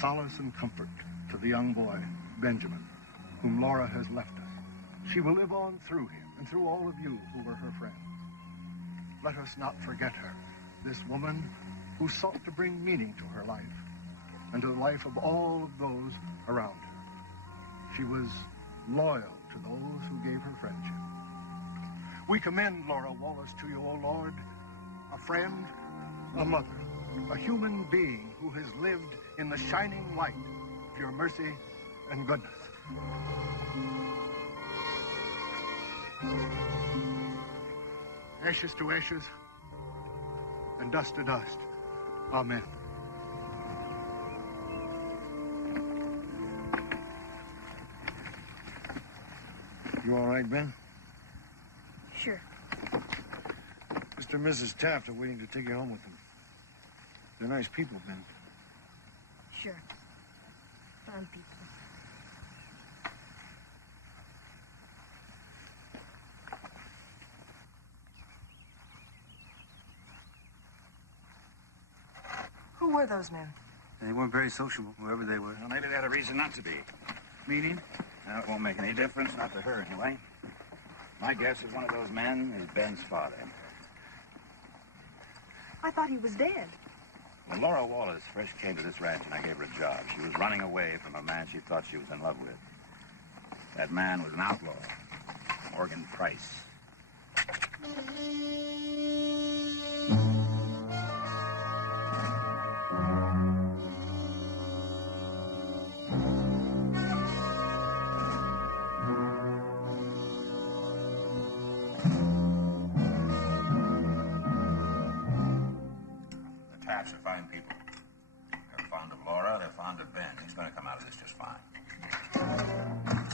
solace and comfort to the young boy, Benjamin, whom Laura has left us. She will live on through him and through all of you who were her friends. Let us not forget her, this woman who sought to bring meaning to her life and to the life of all of those around her. She was loyal to those who gave her friendship. We commend Laura Wallace to you, O Lord, a friend, a mother, a human being who has lived in the shining light of your mercy and goodness. Ashes to ashes, and dust to dust. Amen. You all right, Ben? Sure. Mr. and Mrs. Taft are waiting to take you home with them. They're nice people, Ben. Sure. Fine people. Who were those men? They weren't very sociable, whoever they were. Well, maybe they had a reason not to be. Meaning? Now, it won't make any difference, not to her anyway. My guess is one of those men is Ben's father. I thought he was dead. When Laura Wallace first came to this ranch and I gave her a job, she was running away from a man she thought she was in love with. That man was an outlaw, Morgan Price. Are fine people. They're fond of Laura, they're fond of Ben. He's going to come out of this just fine.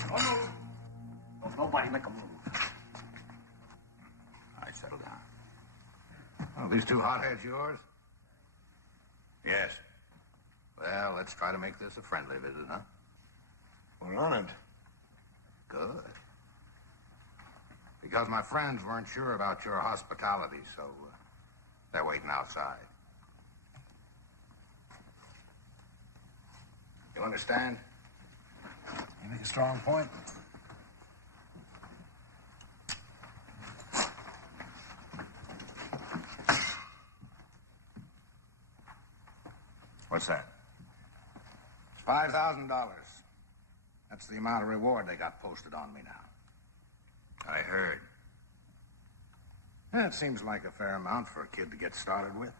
Don't move. Don't nobody make a move. All right, settle down. Oh, these two hotheads yours? Yes. Well, let's try to make this a friendly visit, huh? We're on it. Good. Because my friends weren't sure about your hospitality, so they're waiting outside. You understand? You make a strong point. What's that? $5,000. That's the amount of reward they got posted on me now. I heard. That seems like a fair amount for a kid to get started with.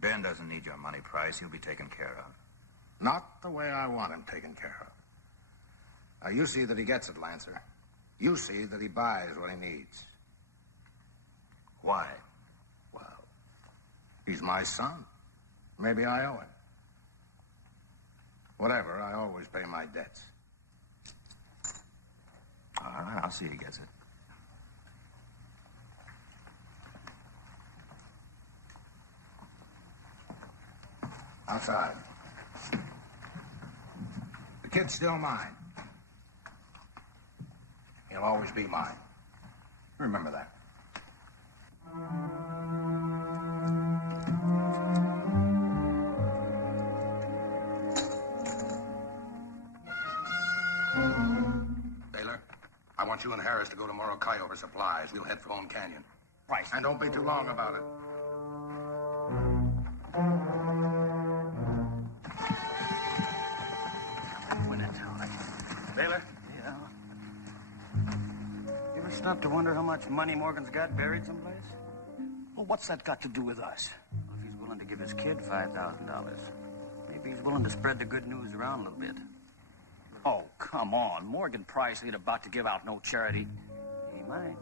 Ben doesn't need your money, Price. He'll be taken care of. Not the way I want him taken care of. Now, you see that he gets it, Lancer. You see that he buys what he needs. Why? Well, he's my son. Maybe I owe him. Whatever, I always pay my debts. All right, I'll see he gets it. Outside. The kid's still mine. He'll always be mine. Remember that. Taylor, I want you and Harris to go to Morokai over supplies. We'll head for Lone Canyon. Price. And don't be too long about it. Baylor? Yeah. You ever stop to wonder how much money Morgan's got buried someplace? Well, what's that got to do with us? Well, if he's willing to give his kid $5,000, maybe he's willing to spread the good news around a little bit. Oh, come on. Morgan Price ain't about to give out no charity. He might,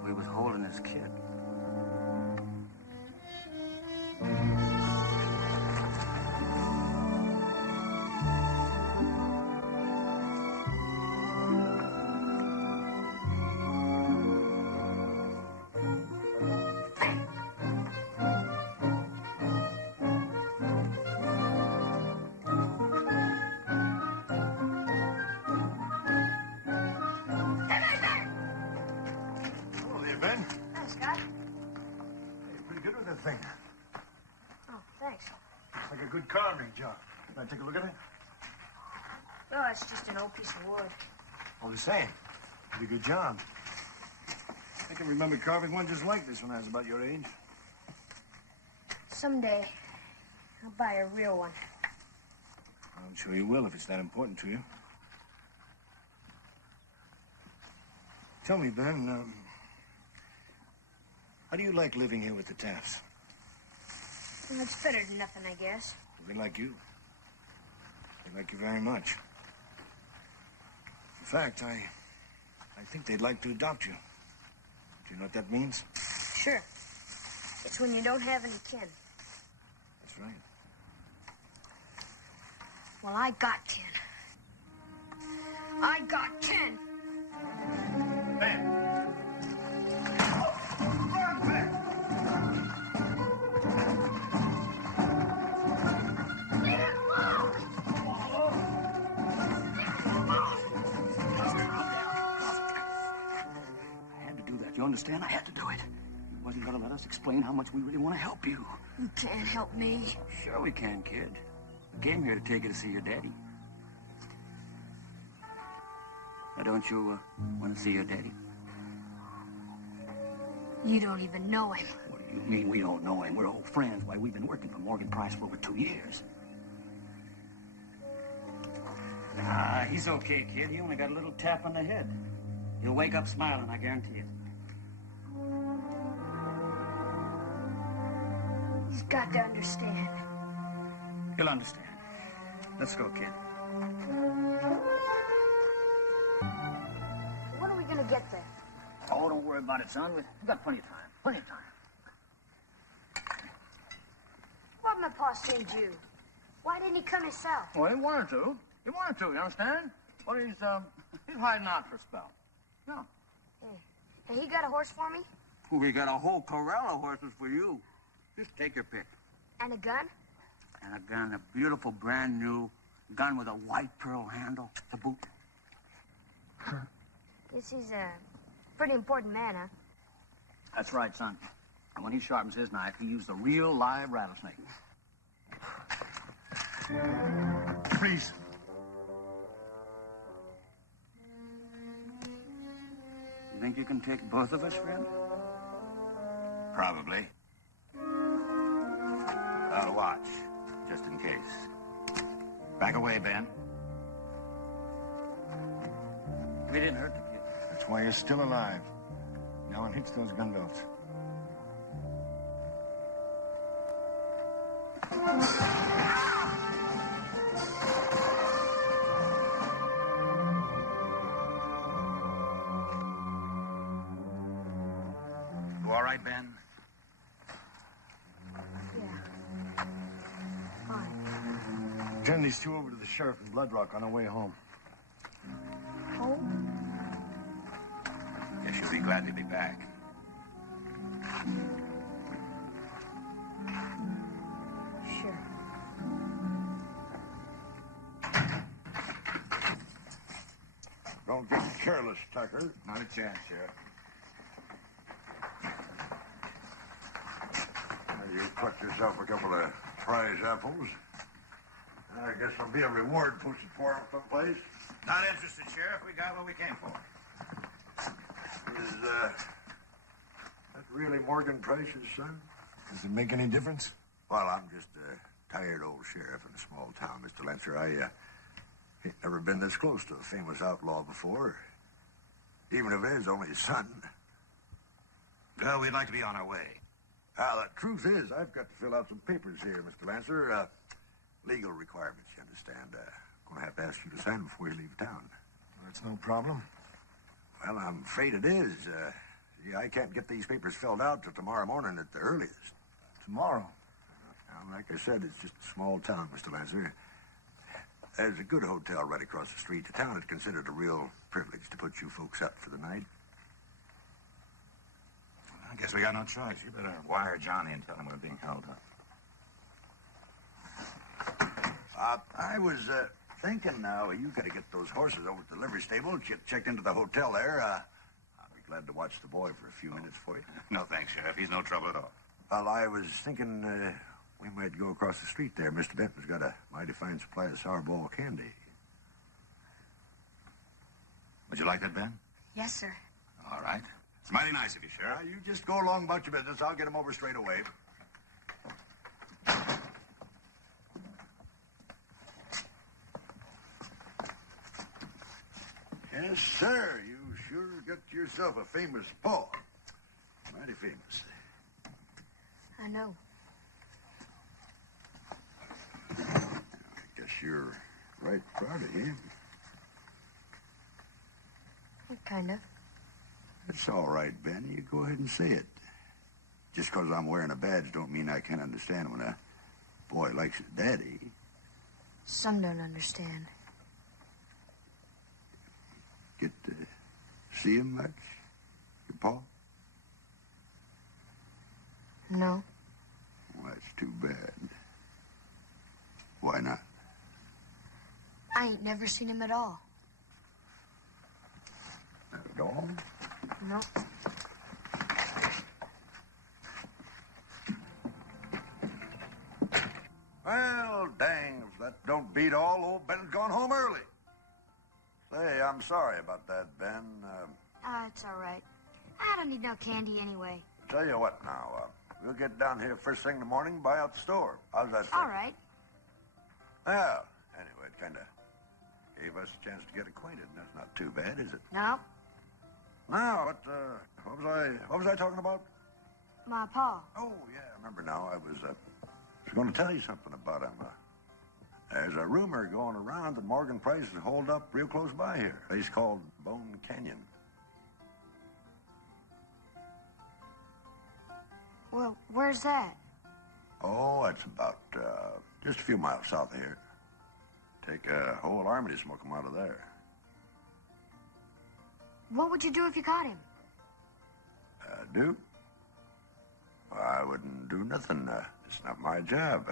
if he was holding his kid. Thing. Oh, thanks. Like a good carving job. Can I take a look at it? No, it's just an old piece of wood. All the same, did a good job. I can remember carving one just like this when I was about your age. Someday, I'll buy a real one. I'm sure you will if it's that important to you. Tell me, Ben, how do you like living here with the Tafts? Well, it's better than nothing, I guess. They like you. They like you very much. In fact, I think they'd like to adopt you. Do you know what that means? Sure. It's when you don't have any kin. That's right. Well, I got kin. I got kin. Ben! Run, Ben! I had to do that. You understand? I had to do it. You wasn't going to let us explain how much we really want to help you. You can't help me. Sure we can, kid. We came here to take you to see your daddy. Now, don't you want to see your daddy? You don't even know him. What do you mean we don't know him? We're old friends. Why, we've been working for Morgan Price for over 2 years. Ah, he's okay, kid. He only got a little tap on the head. He'll wake up smiling, I guarantee it. He's got to understand. He'll understand. Let's go, kid. When are we gonna get there? Oh, don't worry about it, son. We've got plenty of time. Plenty of time. Why'd my pa send you? Why didn't he come himself? Well, he wanted to. He wanted to, you understand? Well, he's hiding out for a spell. Yeah. Hey, he got a horse for me? We got a whole corral of horses for you. Just take your pick. And a gun? And a gun, a beautiful brand new gun with a white pearl handle to boot. Guess he's a pretty important man, huh? That's right, son. And when he sharpens his knife, he used a real live rattlesnake. Please. You think you can take both of us, friend? Probably. I'll watch, just in case. Back away, Ben. We didn't hurt the kid. That's why you're still alive. Now unhitch those gun belts. You all right, Ben? Yeah. Fine. Turn these two over to the sheriff in Bloodrock on our way home. Home? Guess you'll be glad to be back. Sure. Don't get careless, Tucker. Not a chance, Sheriff. You plucked yourself a couple of prize apples. I guess there'll be a reward posted for them someplace. Not interested, Sheriff. We got what we came for. Is that really Morgan Price's son? Does it make any difference? Well, I'm just a tired old sheriff in a small town, Mr. Lancer. I ain't never been this close to a famous outlaw before, even if it is only his son. Well, we'd like to be on our way. The truth is, I've got to fill out some papers here, Mr. Lancer. Legal requirements, you understand. Gonna have to ask you to sign before you leave town. That's no problem. Well, I'm afraid it is. Yeah, I can't get these papers filled out till tomorrow morning at the earliest. Tomorrow. Now, like I said, it's just a small town, Mr. Lancer. There's a good hotel right across the street. The town had considered a real privilege to put you folks up for the night. I guess we got no choice. You better wire Johnny and tell him we're being held up. I was thinking now, you got to get those horses over to the livery stable, get checked into the hotel there. I'll be glad to watch the boy for a few minutes for you. No, thanks, Sheriff. He's no trouble at all. Well, I was thinking, We might go across the street there. Mr. Benton's got a mighty fine supply of sour-ball candy. Would you like that, Ben? Yes, sir. All right. It's mighty nice of you, Sheriff. You just go along about your business. I'll get him over straight away. Yes, sir. You sure got yourself a famous paw. Mighty famous. I know. I guess you're right proud of him. Kind of. It's all right, Ben. You go ahead and say it. Just 'cause I'm wearing a badge don't mean I can't understand when a boy likes his daddy. Some don't understand. Get to see him much? Your pa? No. Well, that's too bad. Why not? I ain't never seen him at all. Not at all? No. Well, dang, if that don't beat all, old Ben's gone home early. Say, I'm sorry about that, Ben. It's all right. I don't need no candy anyway. Tell you what now, we'll get down here first thing in the morning and buy out the store. How's that? All right. Well, anyway, it kind of gave us a chance to get acquainted. That's not too bad, is it? No. Now, what was I talking about? My pa. Oh, yeah, I remember now. I was going to tell you something about him. There's a rumor going around that Morgan Price is holed up real close by here. A place called Bone Canyon. Well, where's that? Oh, it's about just a few miles south of here. Take a whole army to smoke him out of there. What would you do if you caught him? Do? I wouldn't do nothing. It's not my job.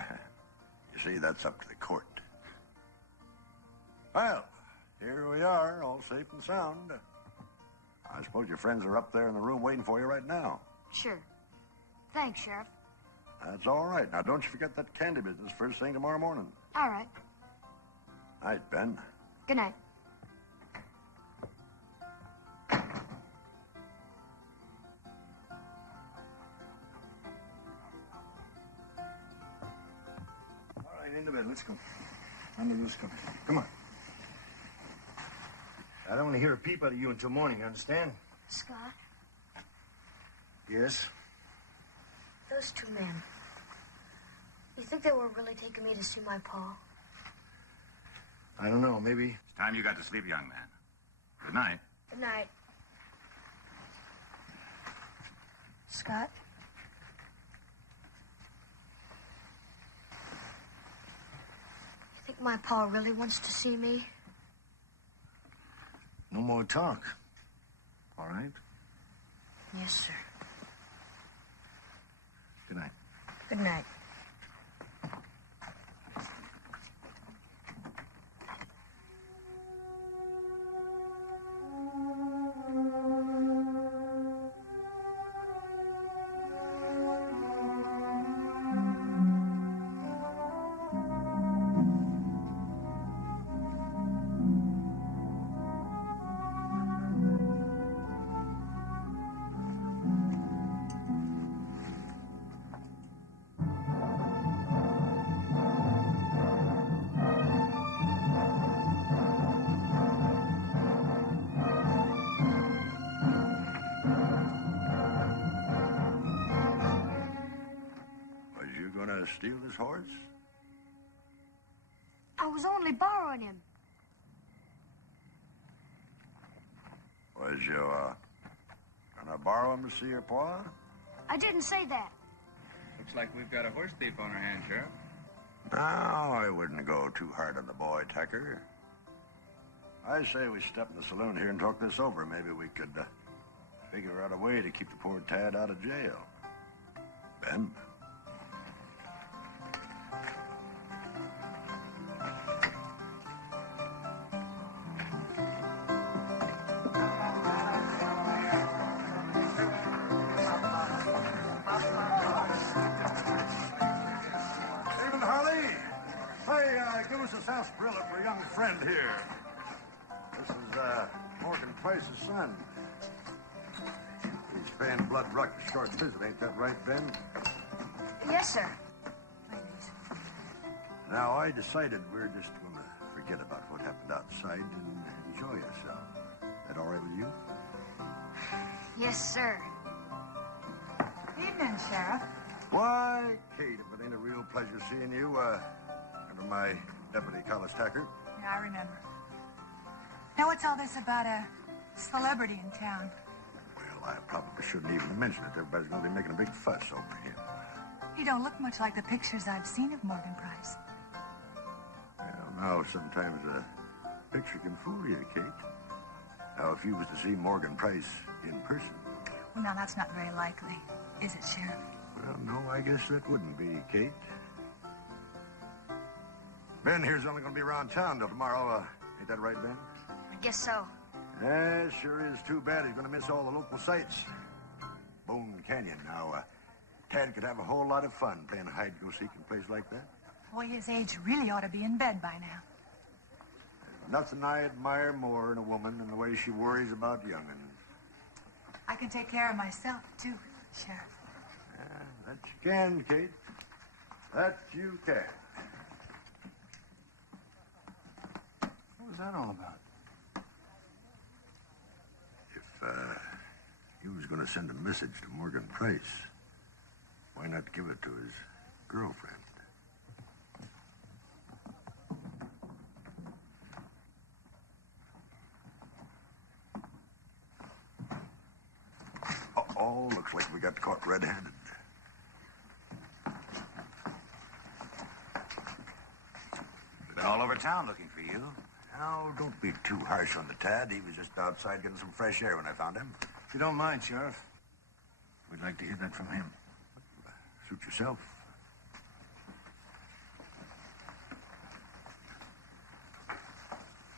You see, that's up to the court. Well, here we are, all safe and sound. I suppose your friends are up there in the room waiting for you right now. Sure. Thanks, Sheriff. That's all right. Now, don't you forget that candy business first thing tomorrow morning. All right. Night, Ben. Good night. All right, into bed. Let's go. Under those covers. Come on. I don't want to hear a peep out of you until morning, you understand? Scott, Yes? those two men. You think they were really taking me to see my pa? I don't know. Maybe. It's time you got to sleep, young man. Good night. Good night. Scott? You think my pa really wants to see me? No more talk. All right? Yes, sir. Good night. Good night. Was you gonna steal this horse? I was only borrowing him. Was you, gonna borrow him to see your pa? I didn't say that. Looks like we've got a horse thief on our hands, Sheriff. No, I wouldn't go too hard on the boy, Tucker. I say we step in the saloon here and talk this over. Maybe we could figure out a way to keep the poor tad out of jail. Ben? us a sarsaparilla for a young friend here. This is, Morgan Price's son. He's paying Bloodrock a short visit, ain't that right, Ben? Yes, sir. Now, I decided we're just going to forget about what happened outside and enjoy ourselves. That all right with you? Yes, sir. Evening, Sheriff. Why, Kate, if it ain't a real pleasure seeing you, under my deputy college tacker. Yeah, I remember. Now, what's all this about a celebrity in town? Well, I probably shouldn't even mention it. Everybody's going to be making a big fuss over him. You don't look much like the pictures I've seen of Morgan Price. Well, now, sometimes a picture can fool you, Kate. Now, if you was to see Morgan Price in person... Well, now, that's not very likely, is it, Sheriff? Well, no, I guess that wouldn't be, Kate. Ben here's only going to be around town till tomorrow. Ain't that right, Ben? I guess so. Yeah, it sure is too bad. He's going to miss all the local sights. Bone Canyon. Now, Tad could have a whole lot of fun playing hide-go-seek in a place like that. Boy, his age really ought to be in bed by now. Nothing I admire more in a woman than the way she worries about young'uns. I can take care of myself, too, Sheriff. Yeah, that you can, Kate. That you can. What was that all about? If, he was going to send a message to Morgan Price, why not give it to his girlfriend? Uh-oh, looks like we got caught red-handed. Been all over town looking for you. Now, don't be too harsh on the Tad. He was just outside getting some fresh air when I found him. If you don't mind, Sheriff, we'd like to hear that from him. Suit yourself.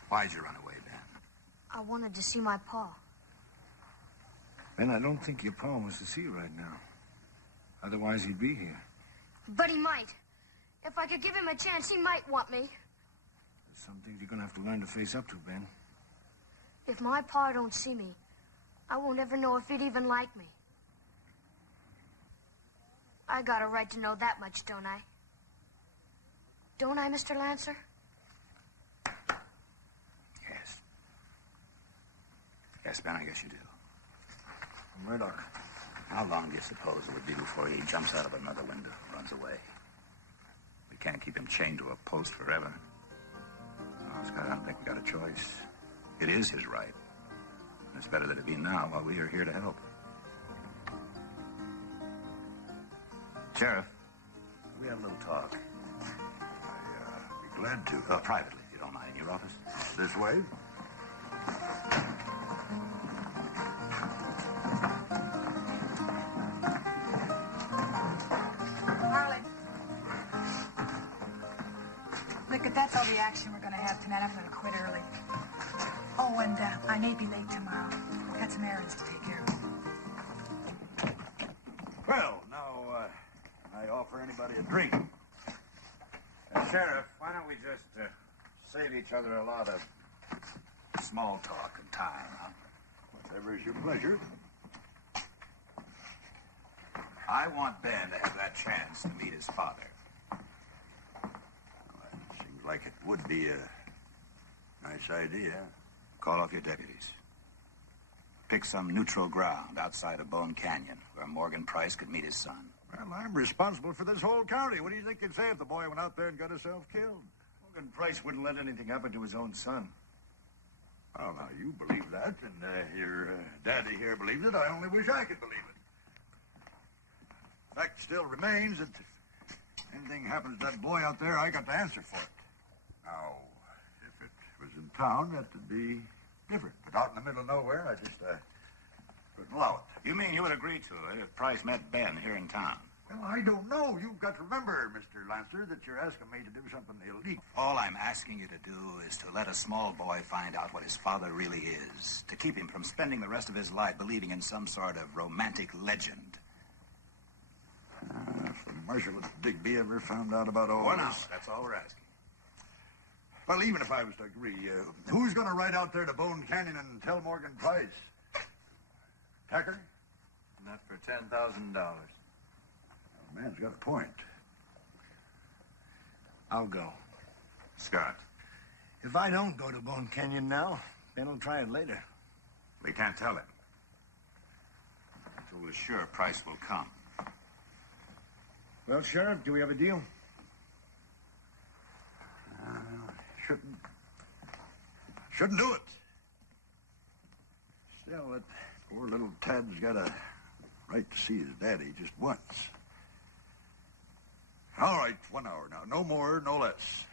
Why'd you run away, Ben? I wanted to see my pa. Ben, I don't think your pa wants to see you right now. Otherwise, he'd be here. But he might. If I could give him a chance, he might want me. There's some things you're gonna have to learn to face up to, Ben. If my pa don't see me, I won't ever know if he'd even like me. I got a right to know that much, don't I? Don't I, Mr. Lancer? Yes. Yes, Ben, I guess you do. Murdoch. How long do you suppose it would be before he jumps out of another window and runs away? We can't keep him chained to a post forever. Oh, Scott, I don't think we got a choice. It is his right. It's better that it be now while we are here to help. Sheriff, we have a little talk. I'd be glad to. Privately, if you don't mind. In your office? This way? Harlan. Look, if that's all the action we're going to have tonight, I'm going to quit early. Oh, and I may be late tomorrow. I've got some errands to take care of. Well, now, I offer anybody a drink. Sheriff, why don't we just save each other a lot of small talk and time, huh? Whatever is your pleasure. I want Ben to have that chance to meet his father. Well, it seems like it would be a nice idea. Call off your deputies. Pick some neutral ground outside of Bone Canyon where Morgan Price could meet his son. Well, I'm responsible for this whole county. What do you think you'd say if the boy went out there and got himself killed? Morgan Price wouldn't let anything happen to his own son. Well, now, you believe that, and your daddy here believes it. I only wish I could believe it. Fact still remains that if anything happens to that boy out there, I got to answer for it. Now, if it was in town, that would be different. But out in the middle of nowhere, I just couldn't allow it. You mean you would agree to it if Price met Ben here in town? Well, I don't know. You've got to remember, Mr. Lancer, that you're asking me to do something illegal. All I'm asking you to do is to let a small boy find out what his father really is, to keep him from spending the rest of his life believing in some sort of romantic legend. If the marshal at Digby ever found out about all Or this... not, that's all we're asking. Well, even if I was to agree, who's going to ride out there to Bone Canyon and tell Morgan Price? Tacker? Not for $10,000. The man's got a point. I'll go. Scott, If I don't go to Bone Canyon now, Ben will try it later. we can't tell him. Until we're sure Price will come. Well, Sheriff, do we have a deal? Shouldn't do it. Still, that poor little Tad's got a right to see his daddy just once. All right, 1 hour now. No more, no less.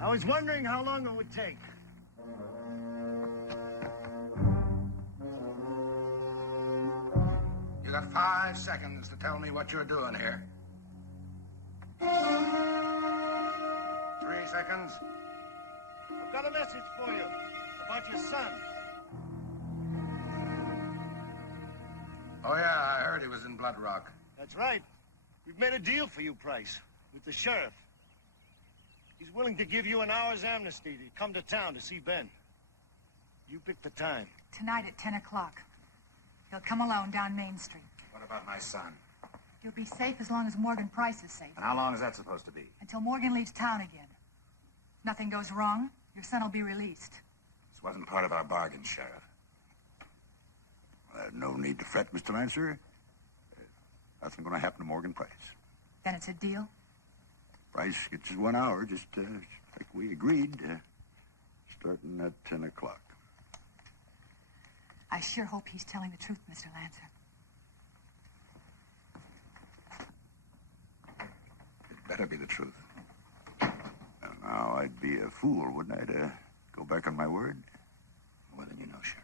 I was wondering how long it would take. You got 5 seconds to tell me what you're doing here. 3 seconds. I've got a message for you about your son. Oh, yeah, I heard he was in Bloodrock. That's right. We've made a deal for you, Price, with the sheriff. He's willing to give you an hour's amnesty to come to town to see Ben. You pick the time. Tonight at 10 o'clock. He'll come alone down Main Street. What about my son? You'll be safe as long as Morgan Price is safe. And how long is that supposed to be? Until Morgan leaves town again. If nothing goes wrong, your son will be released. This wasn't part of our bargain, Sheriff. No need to fret, Mr. Lancer. Nothing going to happen to Morgan Price. Then it's a deal? Price gets his 1 hour, just like we agreed, starting at 10 o'clock. I sure hope he's telling the truth, Mr. Lancer. It better be the truth. Now, I'd be a fool, wouldn't I, to go back on my word? More than you know, Sheriff.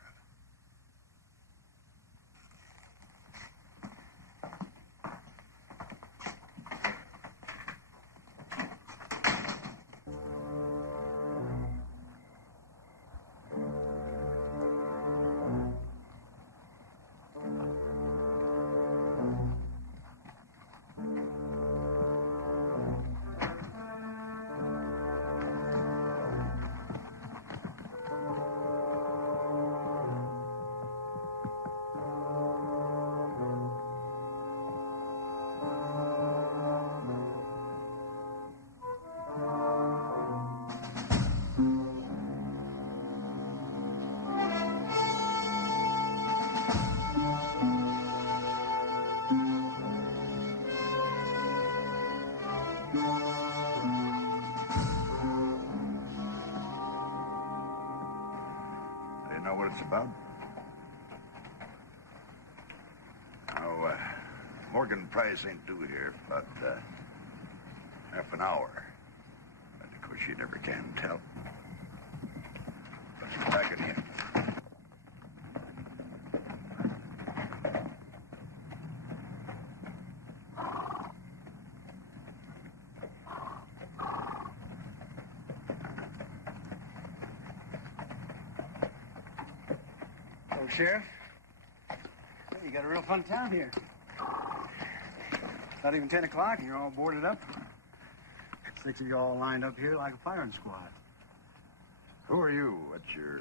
It's about. Now, Morgan Price ain't due here for about half an hour. But of course, you never can tell. But he's back in here. Sheriff, you got a real fun town here. Not even 10 o'clock and you're all boarded up. 6 of you all lined up here like a firing squad. Who are you? What's your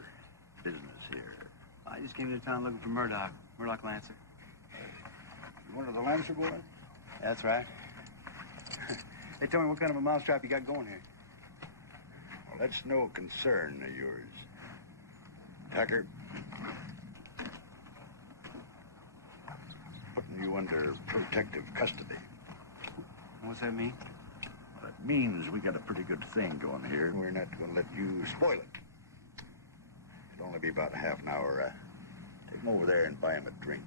business here? I just came to town looking for Murdoch Lancer. You one of the Lancer boys? That's right. Hey, tell me what kind of a mousetrap you got going here. Well, that's no concern of yours. Tucker, putting you under protective custody. What's that mean? Well, it means we got a pretty good thing going here, and we're not going to let you spoil it. It'll only be about half an hour. Take him over there and buy him a drink.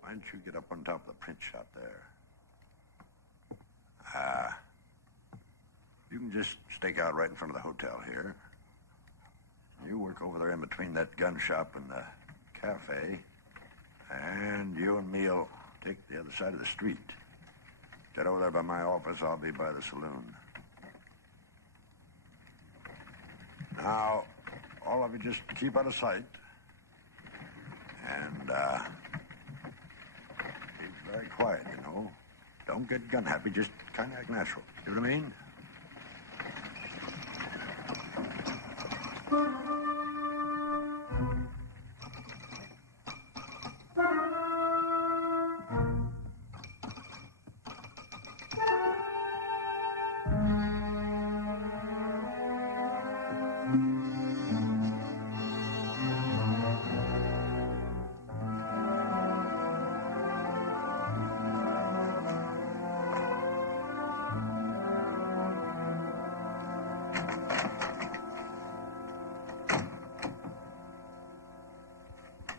Why don't you get up on top of the print shop there? You can just stake out right in front of the hotel here. You work over there in between that gun shop and the cafe. And you and me'll take the other side of the street. Get over there by my office. I'll be by the saloon. Now, all of you just keep out of sight. And, keep very quiet, you know. Don't get gun happy. Just kind of act natural. You know what I mean?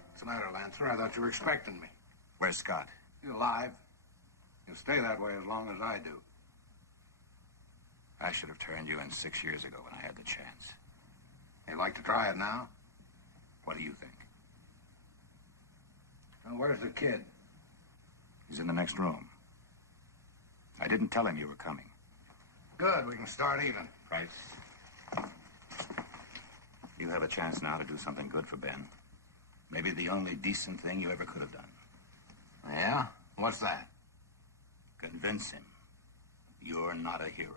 What's the matter, Lancer? I thought you were expecting me. Where's Scott? He's alive. He'll stay that way as long as I do. I should have turned you in 6 years ago when I had the chance. You'd like to try it now? What do you think? Now, where's the kid? He's in the next room. I didn't tell him you were coming. Good, we can start even. Price. You have a chance now to do something good for Ben. Maybe the only decent thing you ever could have done. Yeah? What's that? Convince him you're not a hero.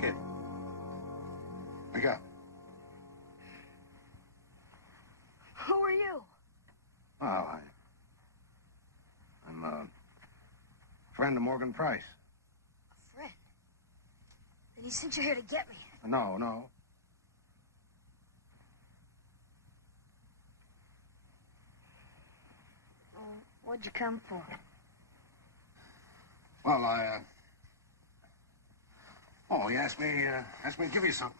Kid. Wake up. Who are you? Well, I'm a friend of Morgan Price. A friend? Then he sent you here to get me. No. What'd you come for? Well, Oh, he asked me to give you something.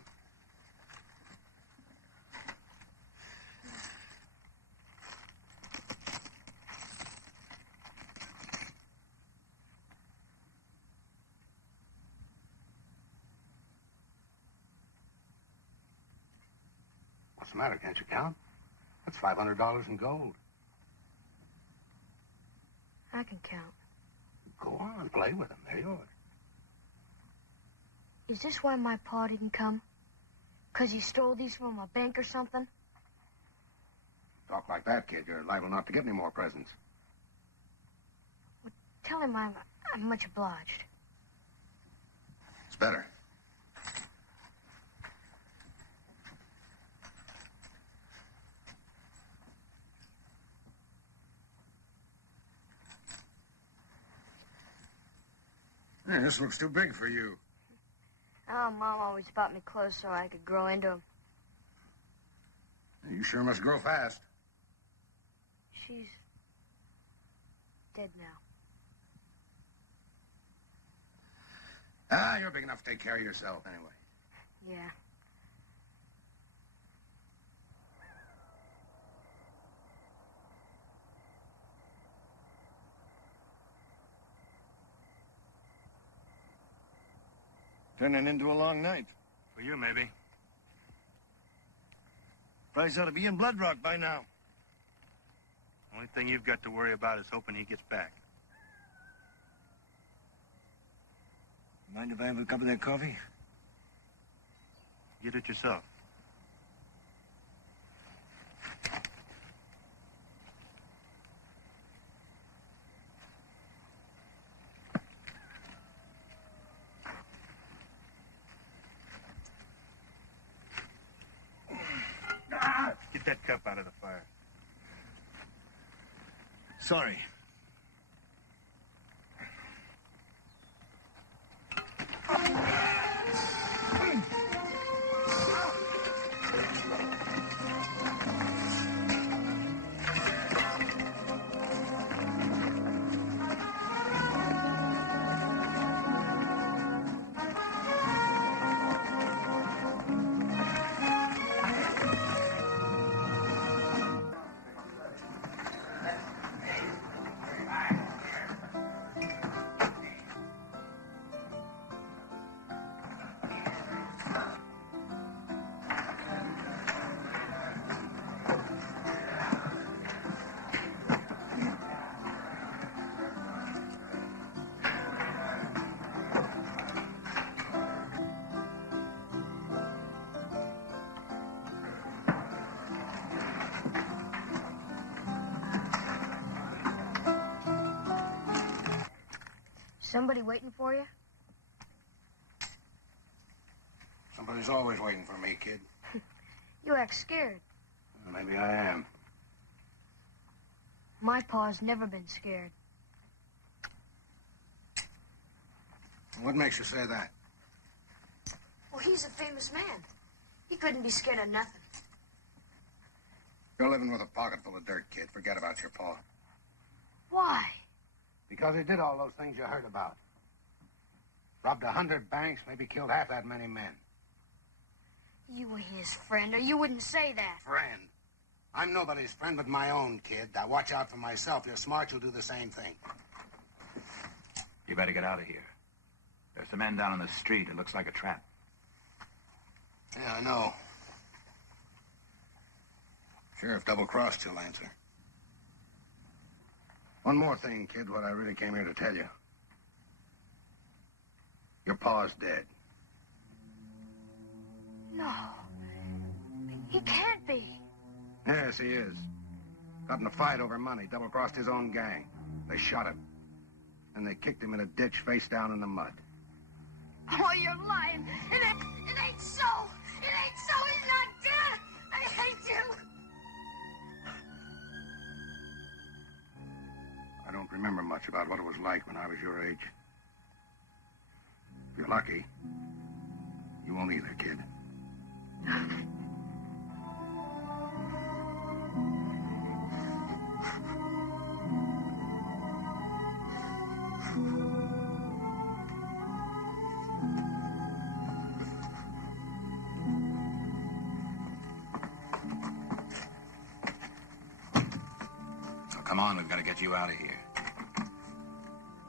What's the matter? Can't you count? That's $500 in gold. I I can count. Go on, play with them. They're yours. Is this why my pa didn't come? 'Cause he stole these from a bank or something? Talk like that, kid. You're liable not to get any more presents. Well, tell him I'm much obliged. It's better. Hey, this looks too big for you. Oh, Mom always bought me clothes so I could grow into them. You sure must grow fast. She's dead now. Ah, you're big enough to take care of yourself anyway. Yeah. Turning into a long night. For you, maybe. Price ought to be in Bloodrock by now. Only thing you've got to worry about is hoping he gets back. Mind if I have a cup of that coffee? Get it yourself. Get that cup out of the fire. Sorry. Somebody waiting for you? Somebody's always waiting for me, kid. You act scared. Well, maybe I am. My pa's never been scared. What makes you say that? Well, he's a famous man. He couldn't be scared of nothing. You're living with a pocket full of dirt, kid. Forget about your pa. Why? Because he did all those things you heard about. Robbed 100 banks, maybe killed half that many men. You were his friend, or you wouldn't say that. Friend? I'm nobody's friend but my own, kid. I watch out for myself. You're smart, you'll do the same thing. You better get out of here. There's some men down on the street. It looks like a trap. Yeah, I know. Sheriff double-crossed you, Lancer. One more thing, kid, what I really came here to tell you. Your pa's dead. No. He can't be. Yes, he is. Got in a fight over money, double-crossed his own gang. They shot him. And they kicked him in a ditch face down in the mud. Oh, you're lying. It ain't so. It ain't so. He's not dead. I hate you. I don't remember much about what it was like when I was your age. If you're lucky, you won't either, kid. So come on, we've got to get you out of here.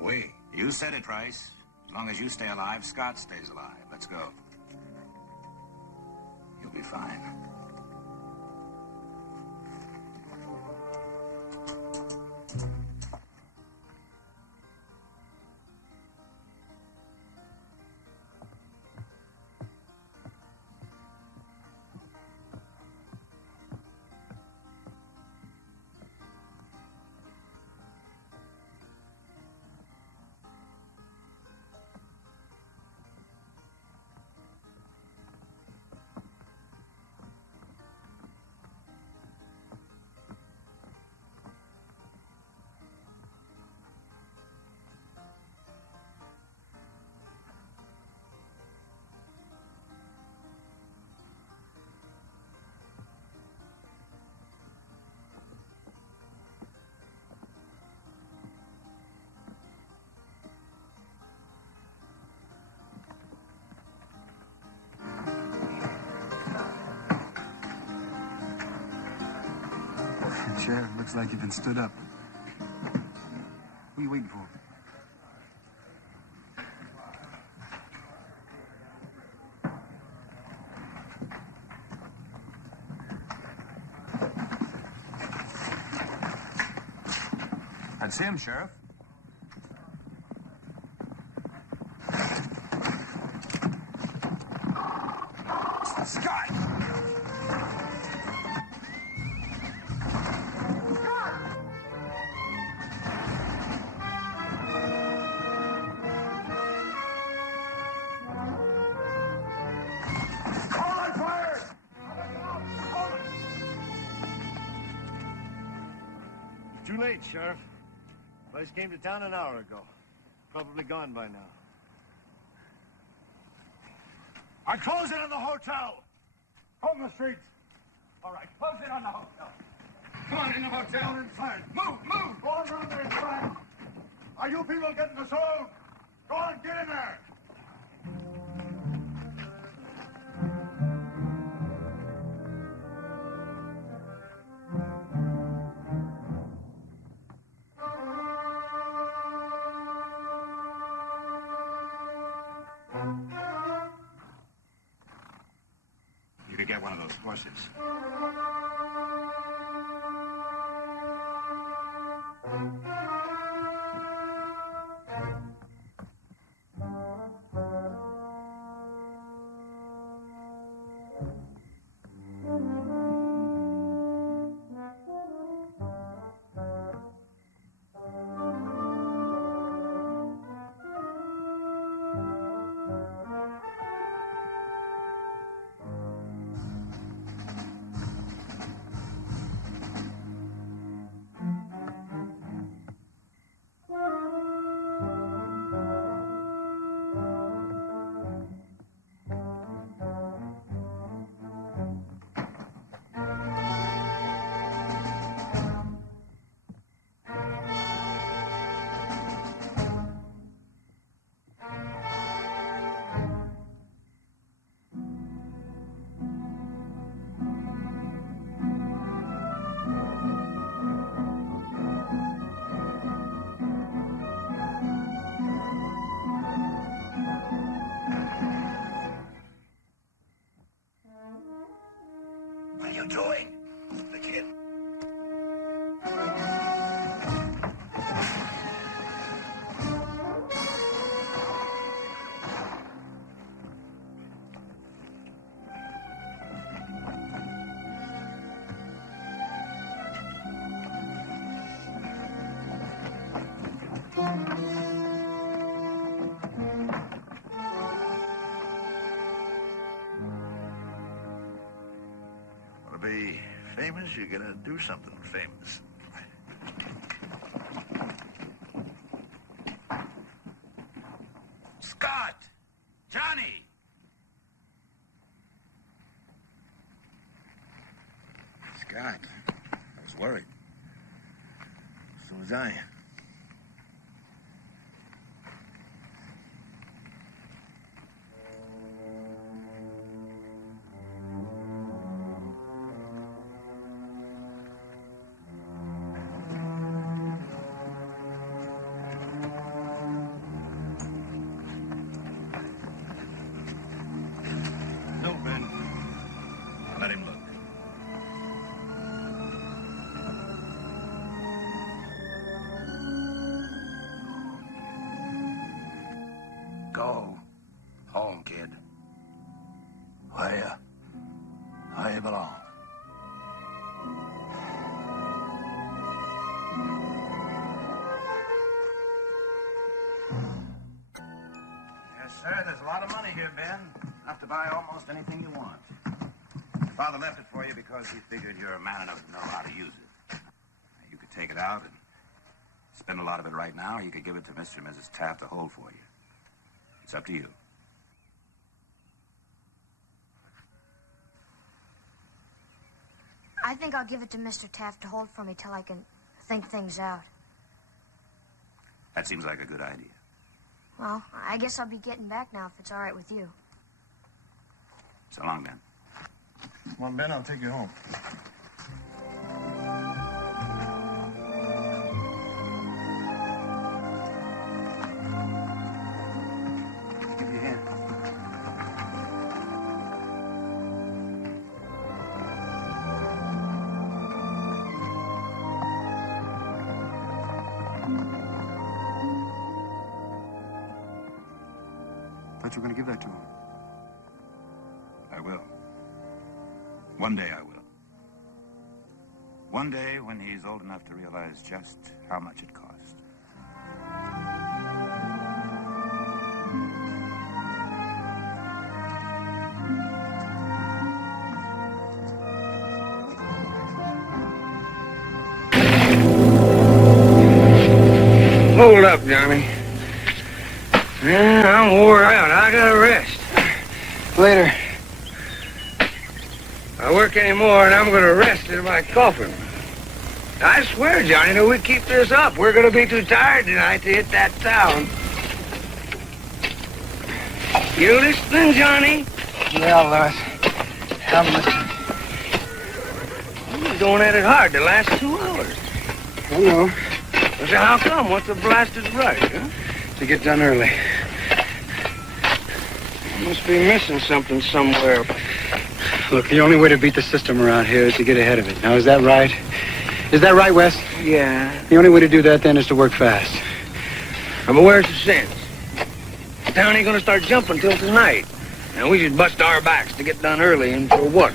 We? You said it, Price. As long as you stay alive, Scott stays alive. Let's go. You'll be fine. Sheriff, looks like you've been stood up. Who are you waiting for? That's him, Sheriff. Scott! Too late, Sheriff. Place came to town an hour ago. Probably gone by now. I close it on the hotel. From the streets. All right, close it on the hotel. Come on, in the hotel. Down inside. Move, move. Go on around there inside. Are you people getting the soul? Go on, get in there. You could get one of those horses. What are you doing? The kid. Want to be famous? You're gonna do something famous. Scott! Johnny! Scott, I was worried. So was I. No, Ben. Let him look. Go home, kid. Where you belong. Yes, sir. There's a lot of money here, Ben. Enough to buy almost anything you want. Your father left it for you because he figured you're a man enough to know how to use it. You could take it out and spend a lot of it right now, or you could give it to Mr. and Mrs. Taft to hold for you. It's up to you. I think I'll give it to Mr. Taft to hold for me till I can think things out. That seems like a good idea. Well, I guess I'll be getting back now if it's all right with you. So long, Ben. Come on, Ben, I'll take you home. thought you were going to give that to him. I will. One day I will. One day when he's old enough to realize just how much it cost. Hold up, Johnny. Yeah, I'm wore out. I gotta rest. Later. I work anymore, and I'm gonna rest in my coffin. I swear, Johnny, that we keep this up, we're gonna be too tired tonight to hit that town. You listening, Johnny? Yeah, Lewis. I'm listening. You're going at it hard the last 2 hours. I know. So how come? What's the blasted rush, huh? To get done early. You must be missing something somewhere. Look, the only way to beat the system around here is to get ahead of it. Now, is that right? Is that right, Wes? Yeah. The only way to do that, then, is to work fast. But where's the sense? The town ain't gonna start jumping till tonight. And we should bust our backs to get done early, and for what?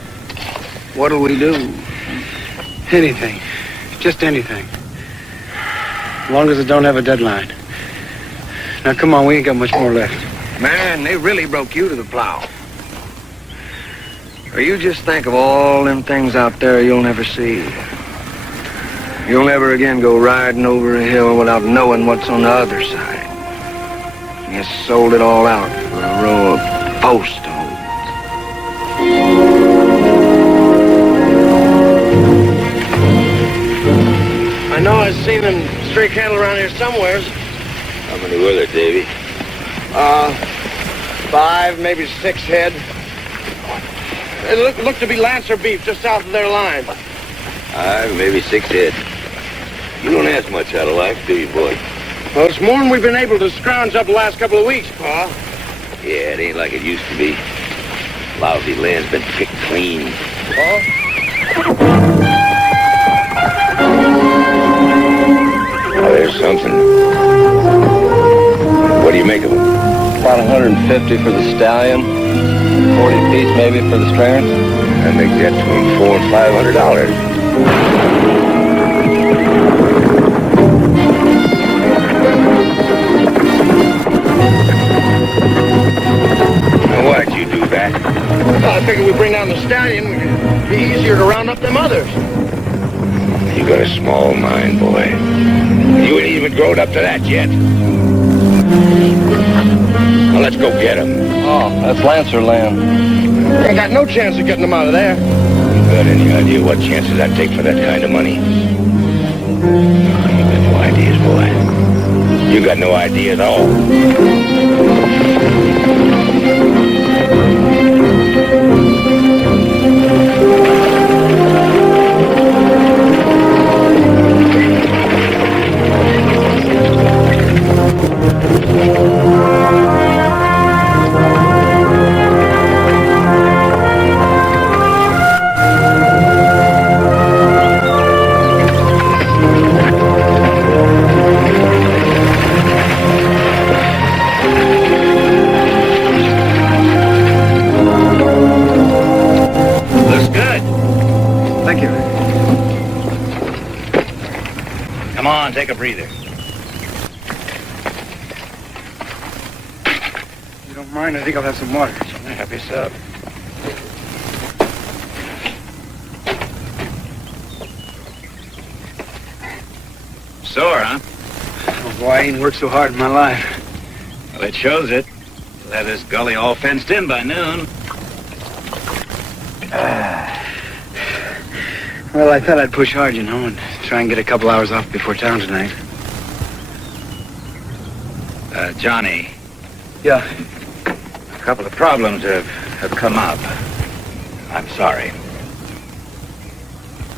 What'll we do? Anything. Just anything. As long as it don't have a deadline. Now, come on, we ain't got much more left. Man, they really broke you to the plow. Or you just think of all them things out there you'll never see. You'll never again go riding over a hill without knowing what's on the other side. You sold it all out for a row of post holes. I know I've seen them stray cattle around here somewhere. How many were there, Davy? 5, maybe 6 head. It looked to be Lancer beef just south of their line. 5, maybe 6 head. You don't ask much out of life, do you, boy? Well, it's more than we've been able to scrounge up the last couple of weeks, Pa. Yeah, it ain't like it used to be. Lousy land's been picked clean. Pa? Oh, there's something. What do you make of them? About 150 for the stallion, 40 apiece maybe for the stringers. I make that between $400 and $500. Now, why'd you do that? Well, I figured we bring down the stallion, it'd be easier to round up them others. You got a small mind, boy. You ain't even grown up to that yet. Now, let's go get him. Oh, that's Lancer land. I ain't got no chance of getting them out of there. You got any idea what chances I'd take for that kind of money? No, you got no ideas, boy. You got no idea at all. Take a breather. You don't mind? I think I'll have some water. Help yourself. Sore, huh? Oh, boy, I ain't worked so hard in my life. Well, it shows it. We'll have this gully all fenced in by noon. Well, I thought I'd push hard, you know, and try and get a couple hours off before town tonight. Johnny. Yeah? A couple of problems have come up. I'm sorry.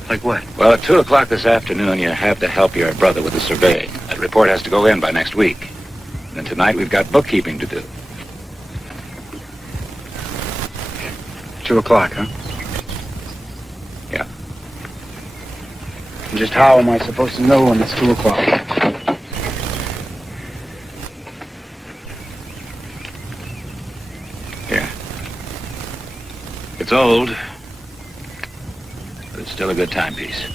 Like what? Well, at 2 o'clock this afternoon, you have to help your brother with the surveying. That report has to go in by next week. And tonight, we've got bookkeeping to do. 2 o'clock, huh? Yeah. And just how am I supposed to know when it's 2 o'clock? It's old, but it's still a good timepiece.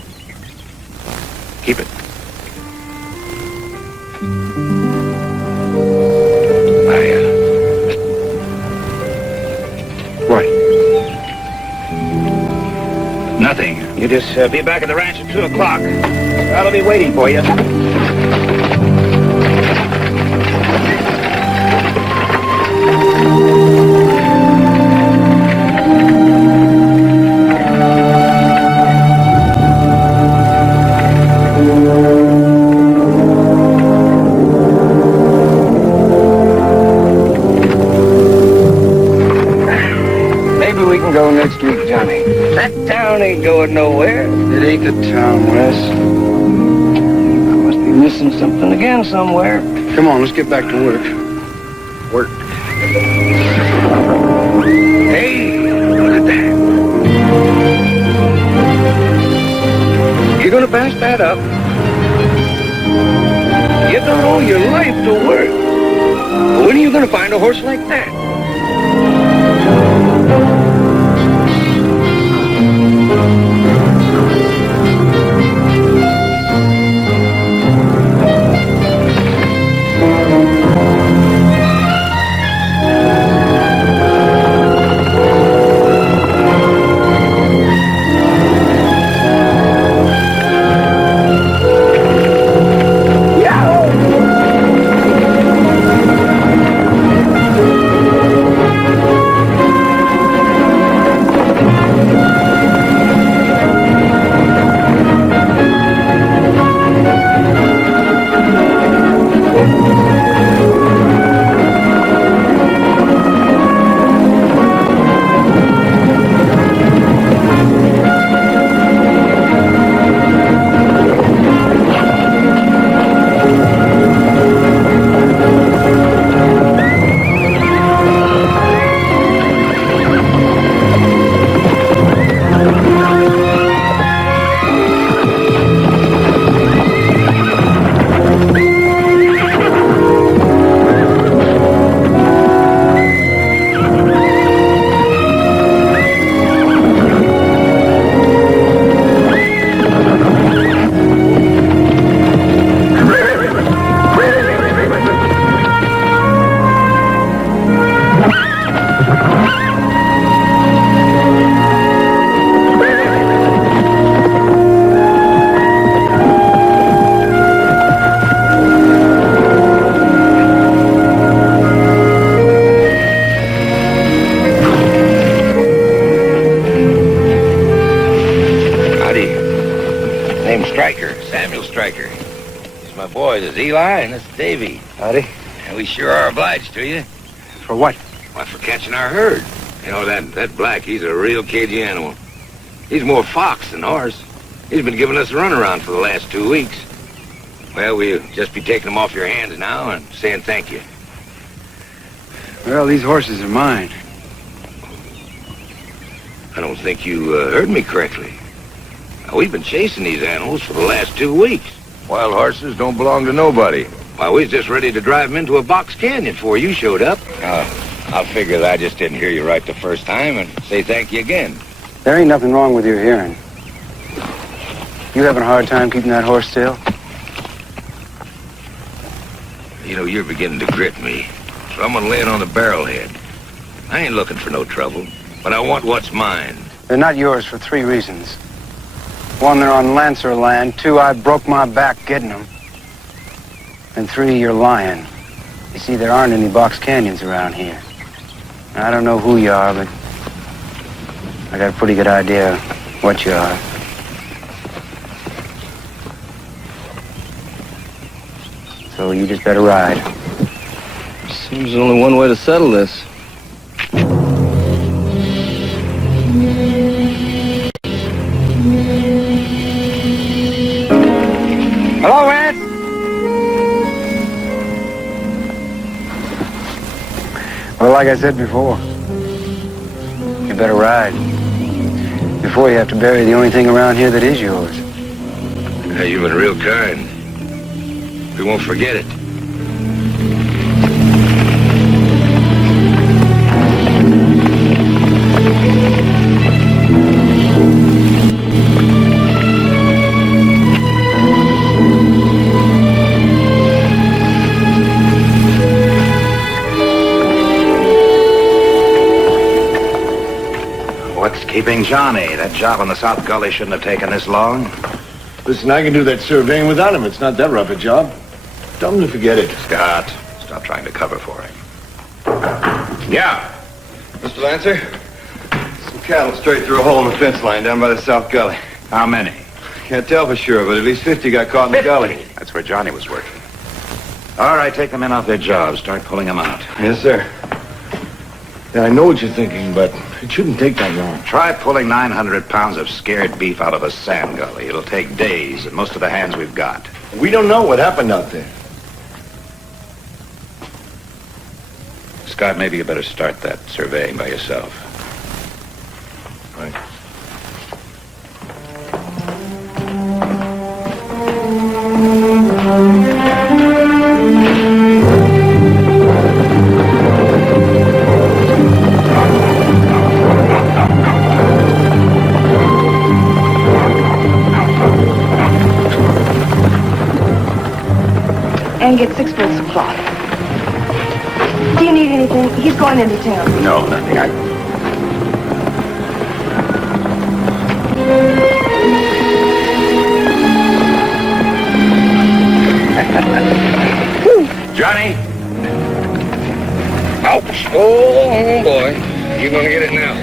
Keep it. What? Nothing. You just be back at the ranch at 2 o'clock. I'll be waiting for you. Maybe we can go next week, Johnny. That town ain't going nowhere. It ain't the town, Wes. I must be missing something again somewhere. Come on, let's get back to work. Work. Hey, look at that. You're gonna pass that up. You don't owe your life to work. When are you gonna find a horse like that? There's Eli and this is Davy. Howdy. And we sure are obliged to you. For what? Why, for catching our herd. You know, that black, he's a real cagey animal. He's more fox than horse. He's been giving us a runaround for the last 2 weeks. Well, we'll just be taking him off your hands now and saying thank you. Well, these horses are mine. I don't think you heard me correctly. Now, we've been chasing these animals for the last 2 weeks. Wild horses don't belong to nobody. Why, we was just ready to drive them into a box canyon before you showed up. I figured I just didn't hear you right the first time and say thank you again. There ain't nothing wrong with your hearing. You having a hard time keeping that horse still? You know, you're beginning to grit me. So I'm gonna lay it on the barrelhead. I ain't looking for no trouble, but I want what's mine. They're not yours for 3 reasons. 1, they're on Lancer land. 2, I broke my back getting them. And 3, you're lying. You see, there aren't any box canyons around here. I don't know who you are, but I got a pretty good idea what you are. So you just better ride. Seems there's only one way to settle this. Hello, Ed? Well, like I said before, you better ride. Before you have to bury the only thing around here that is yours. Yeah, you've been real kind. We won't forget it. Keeping Johnny. That job on the South Gully shouldn't have taken this long. Listen, I can do that surveying without him. It's not that rough a job. Tell him to forget it. Scott, stop trying to cover for him. Yeah. Mr. Lancer, some cattle strayed through a hole in the fence line down by the South Gully. How many? Can't tell for sure, but at least 50 got caught in the gully. That's where Johnny was working. All right, take the men off their jobs. Start pulling them out. Yes, sir. Yeah, I know what you're thinking, but it shouldn't take that long. Try pulling 900 pounds of scared beef out of a sand gully. It'll take days, and most of the hands we've got. We don't know what happened out there. Scott, maybe you better start that surveying by yourself. Right. And get 6 bolts of cloth. Do you need anything? He's going into town. No, nothing. Johnny! Ouch! Oh, boy. You're gonna get it now.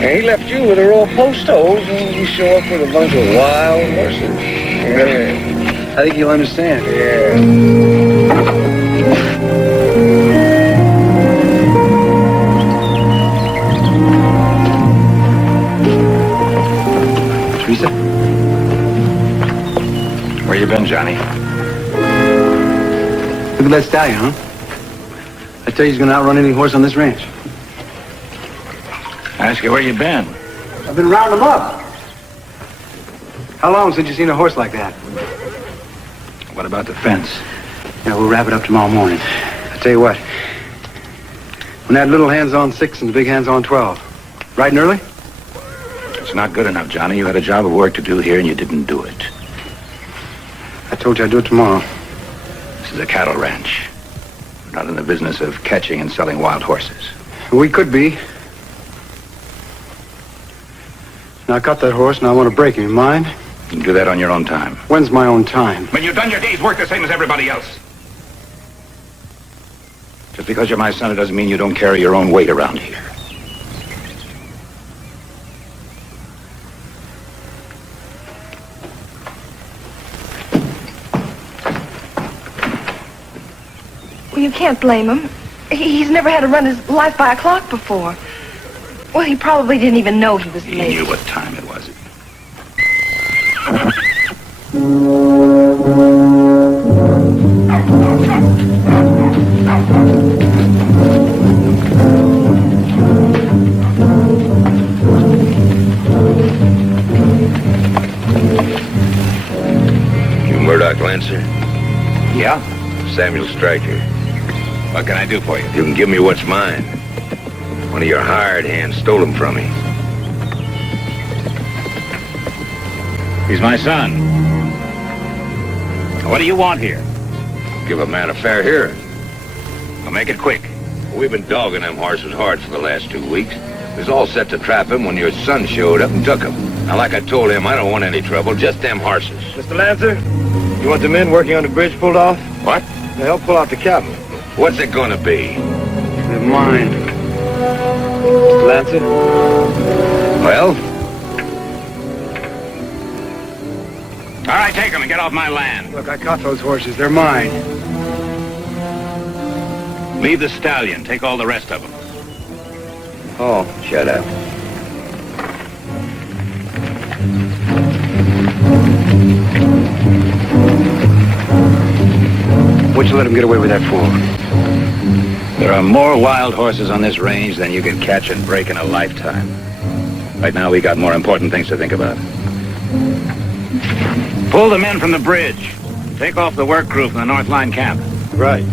And he left you with a row of post holes, and you show up with a bunch of wild horses. Yeah. I think you'll understand. Yeah. Teresa? Where you been, Johnny? Look at that stallion, huh? I tell you, he's gonna outrun any horse on this ranch. I ask you where you been. I've been rounding them up. How long since you seen a horse like that? What about the fence? Yeah, we'll wrap it up tomorrow morning. I tell you what. When that little hand's on 6 and the big hand's on 12. Bright and early? It's not good enough, Johnny. You had a job of work to do here, and you didn't do it. I told you I'd do it tomorrow. This is a cattle ranch. We're not in the business of catching and selling wild horses. We could be. Now, I got that horse, and I want to break him. You mind? You can do that on your own time. When's my own time? When you've done your day's work the same as everybody else. Just because you're my son, it doesn't mean you don't carry your own weight around here. Well, you can't blame him. He's never had to run his life by a clock before. Well, he probably didn't even know he was late. He knew what time it was. You Murdoch Lancer? Yeah? Samuel Stryker. What can I do for you? You can give me what's mine. One of your hired hands stole him from me. He's my son. What do you want here? Give a man a fair hearing. I'll make it quick. We've been dogging them horses hard for the last 2 weeks. We was all set to trap him when your son showed up and took him. Now, like I told him, I don't want any trouble, just them horses. Mr. Lancer, you want the men working on the bridge pulled off? What? To help pull out the cattle. What's it gonna be? They're mine. Mr. Lancer? Well? All right, take them and get off my land. Look, I caught those horses. They're mine. Leave the stallion. Take all the rest of them. Oh, shut up. What'd you let him get away with that for? There are more wild horses on this range than you can catch and break in a lifetime. Right now, we got more important things to think about. Pull the men from the bridge. Take off the work crew from the North Line camp. Right.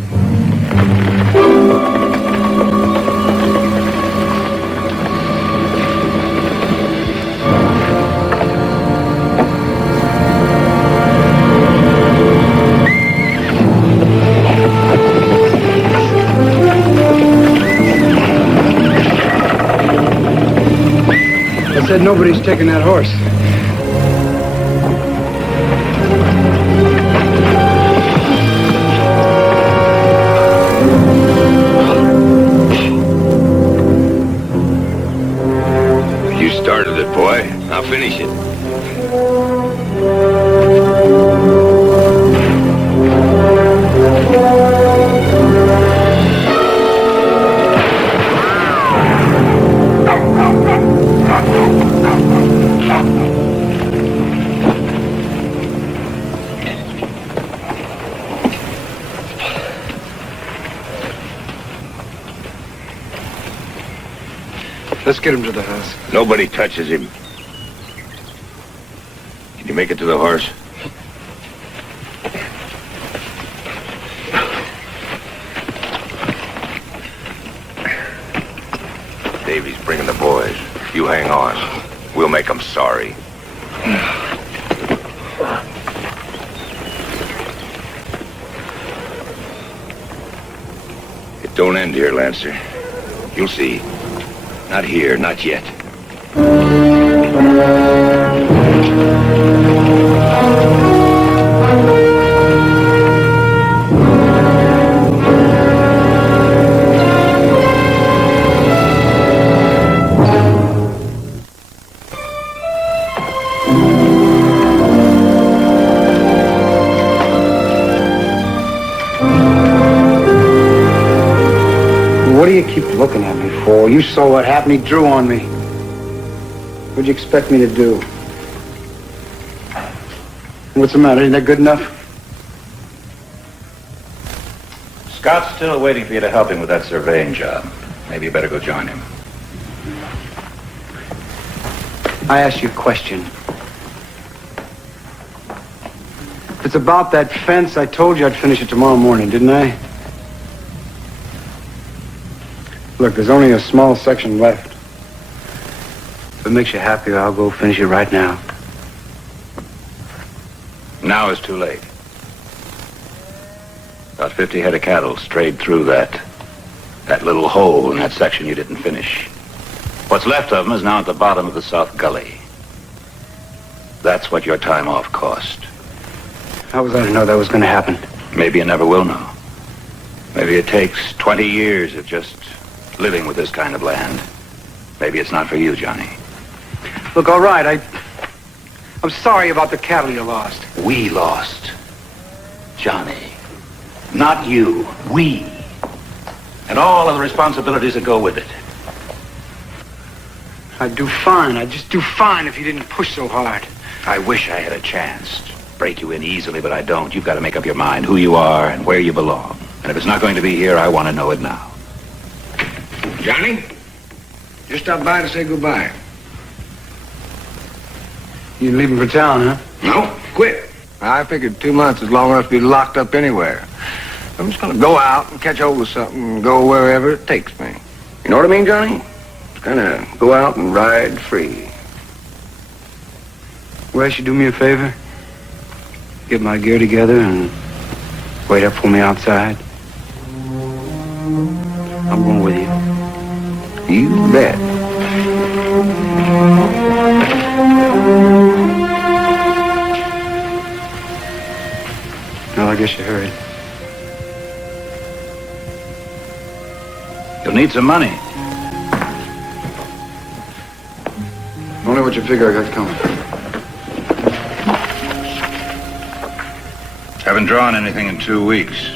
said nobody's taking that horse. You started it, boy. I'll finish it. Let's get him to the house. Nobody touches him. Can you make it to the horse? Davy's bringing the boys. You hang on. We'll make them sorry. It don't end here, Lancer. You'll see. Not here, not yet. What do you keep looking at me for? You saw what happened. He drew on me. What'd you expect me to do? What's the matter? Isn't that good enough? Scott's still waiting for you to help him with that surveying job. Maybe you better go join him. I asked you a question. If it's about that fence, I told you I'd finish it tomorrow morning, didn't I? Look, there's only a small section left. If it makes you happier, I'll go finish it right now. Now is too late. About 50 head of cattle strayed through that little hole in that section you didn't finish. What's left of them is now at the bottom of the South Gully. That's what your time off cost. How was I to know that was going to happen? Maybe you never will know. Maybe it takes 20 years of just living with this kind of land. Maybe it's not for you, Johnny. Look, all right, I'm sorry about the cattle you lost. We lost. Johnny. Not you. We. And all of the responsibilities that go with it. I'd do fine. I'd just do fine if you didn't push so hard. I wish I had a chance to break you in easily, but I don't. You've got to make up your mind who you are and where you belong. And if it's not going to be here, I want to know it now. Johnny, just stopped by to say goodbye. You leaving for town, huh? No, quit. I figured 2 months is long enough to be locked up anywhere. I'm just going to go out and catch hold of something and go wherever it takes me. You know what I mean, Johnny? Just kind of go out and ride free. Wes, you do me a favor? Get my gear together and wait up for me outside. I'm going with you. You bet. Well, I guess you heard. You'll need some money. Only what you figure I got coming. Haven't drawn anything in 2 weeks.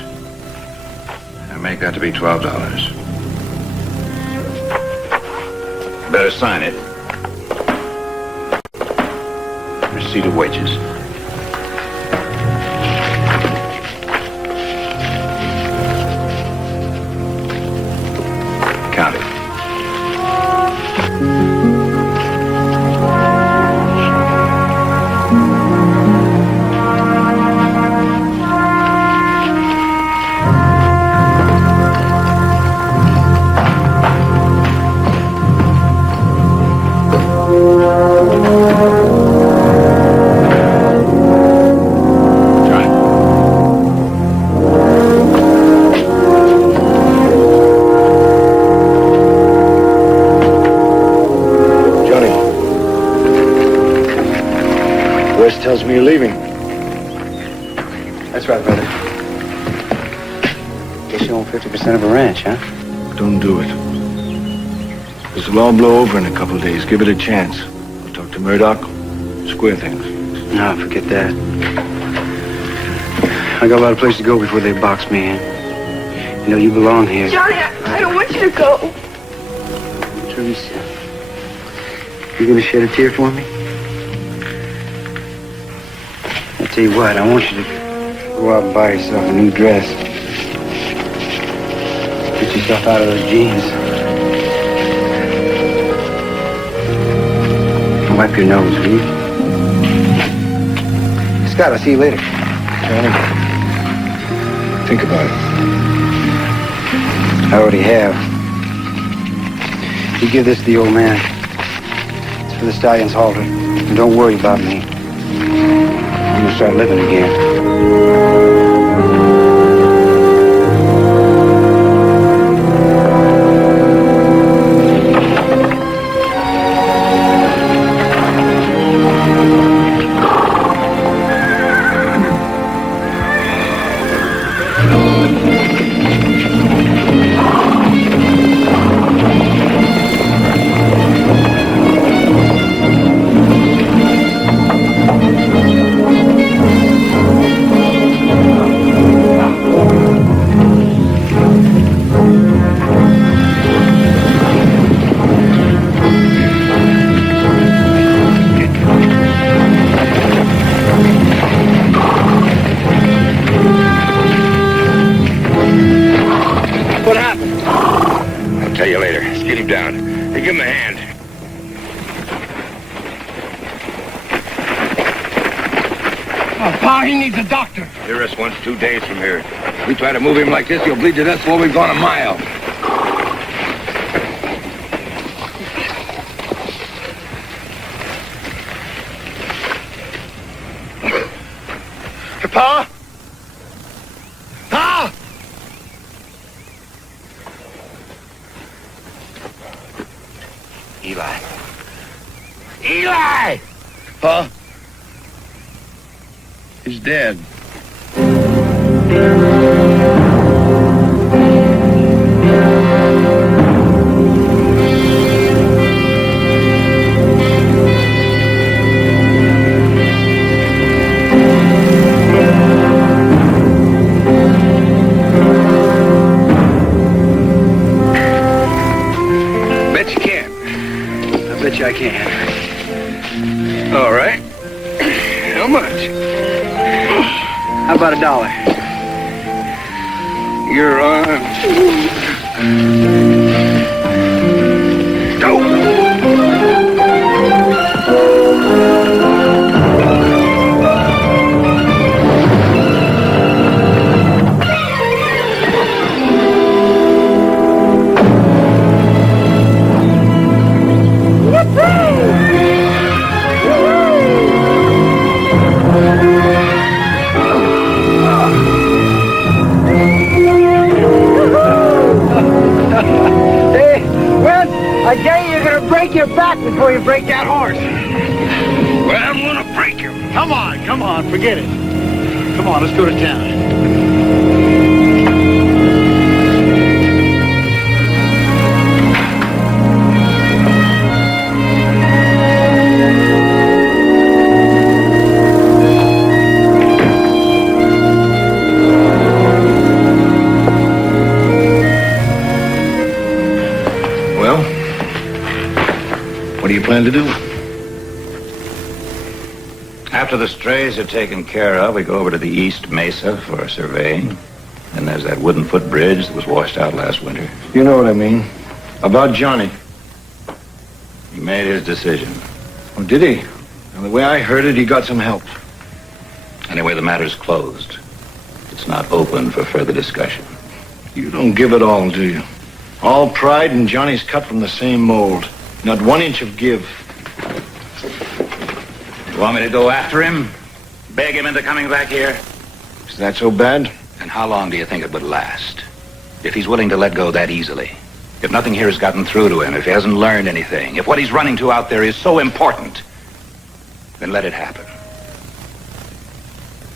I make that to be $12. Better sign it. Receipt of wages. Count it. West tells me you're leaving. That's right, brother. Guess you own 50% of a ranch, huh? Don't do it. This will all blow over in a couple of days. Give it a chance. I'll talk to Murdoch. Square things. No, forget that. I got a lot of places to go before they box me in. You know, you belong here. Johnny, I don't want you to go. Teresa, you gonna shed a tear for me? I tell you what, I want you to go out and buy yourself a new dress. Get yourself out of those jeans. And wipe your nose, will you? Scott, I'll see you later. Johnny, think about it. I already have. You give this to the old man. It's for the stallion's halter. And don't worry about me. I'm gonna start living again. He needs a doctor. Dearest wants 2 days from here. If we try to move him like this, he'll bleed to death before we've gone a mile. Pa? Pa? Eli. Eli! Pa? He's dead. Bet you can. I bet you I can. All right. How much? How about $1? You're on. Go! I dare you, you're gonna break your back before you break that horse. Well, I'm gonna break him. Come on, forget it. Come on, let's go to town. What do you plan to do? After the strays are taken care of, we go over to the East Mesa for surveying. And there's that wooden footbridge that was washed out last winter. You know what I mean. About Johnny. He made his decision. Oh, did he? And the way I heard it, he got some help. Anyway, the matter's closed. It's not open for further discussion. You don't give it all, do you? All pride and Johnny's cut from the same mold. Not 1 inch of give. You want me to go after him? Beg him into coming back here? Is that so bad? And how long do you think it would last? If he's willing to let go that easily. If nothing here has gotten through to him, if he hasn't learned anything, if what he's running to out there is so important, then let it happen.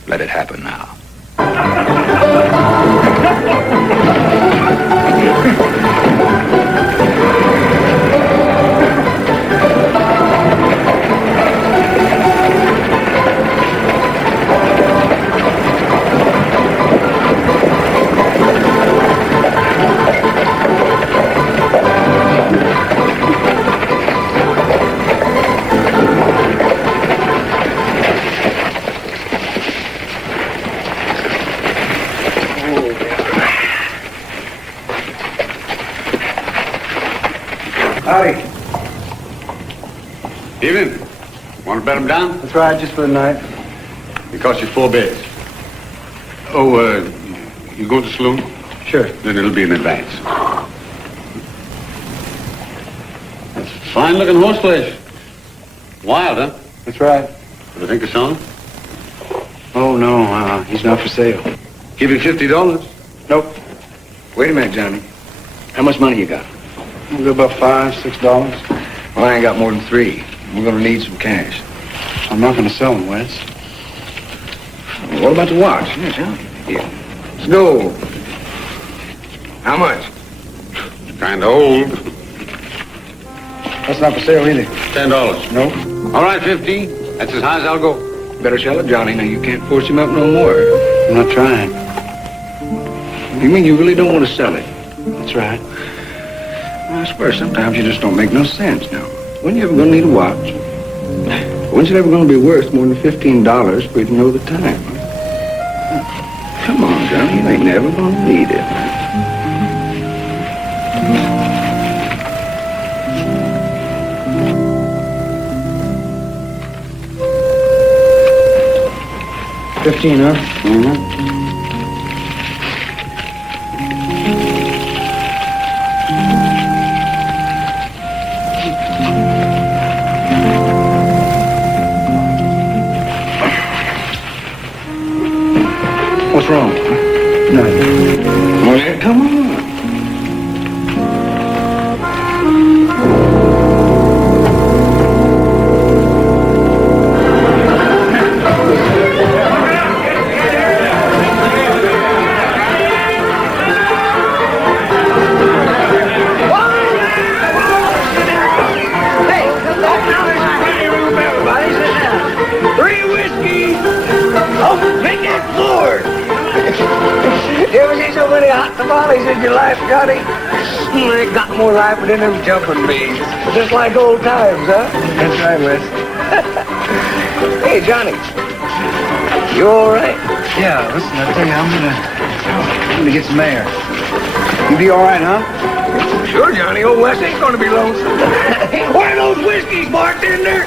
Let it happen now. Howdy. Evening. Want to bed them down? That's right, just for the night. It costs you 4 beds. Oh, you go to the saloon? Sure. Then it'll be in advance. That's a fine-looking horse place. Wild, huh? That's right. Did I think of selling? Oh, no, he's not for sale. Give you $50. Nope. Wait a minute, Johnny. How much money you got? We'll go about $5, $6. Well, I ain't got more than 3. We're gonna need some cash. I'm not gonna sell them, Wes. What about the watch? Yes, huh? Here. Let's go. How much? It's kind of old. That's not for sale either. $10. Nope. All right, 15. That's as high as I'll go. Better sell it, Johnny. Now, you can't force him up no more. I'm not trying. You mean you really don't want to sell it? That's right. I swear, sometimes you just don't make no sense now. When you ever gonna need a watch? When's it ever gonna be worth more than $15 for you to know the time? Come on, Johnny, you ain't never gonna need it. $15, huh? Mm-hmm. What's wrong? Nothing. Well, yeah, come on. You ever see so many hot tamales in your life, Johnny? They got more life than them jumping beans. Just like old times, huh? That's right, Wes. Hey, Johnny. You all right? Yeah, listen, I tell you, I'm gonna get some air. You be all right, huh? Sure, Johnny. Old Wes ain't gonna be lonesome. Where are those whiskeys, bartender?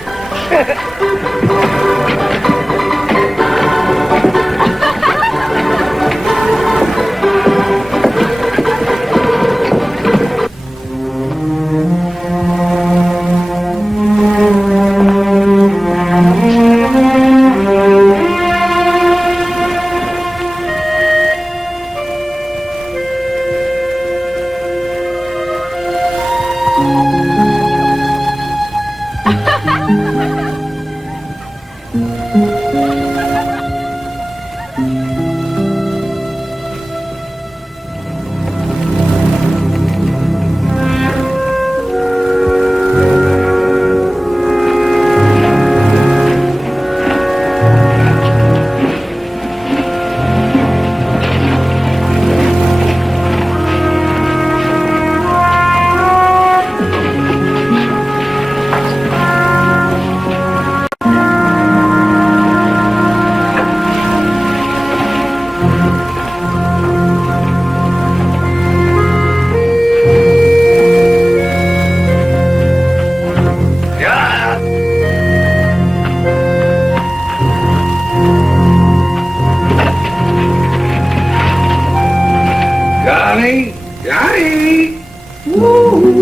Johnny! Johnny! Woo!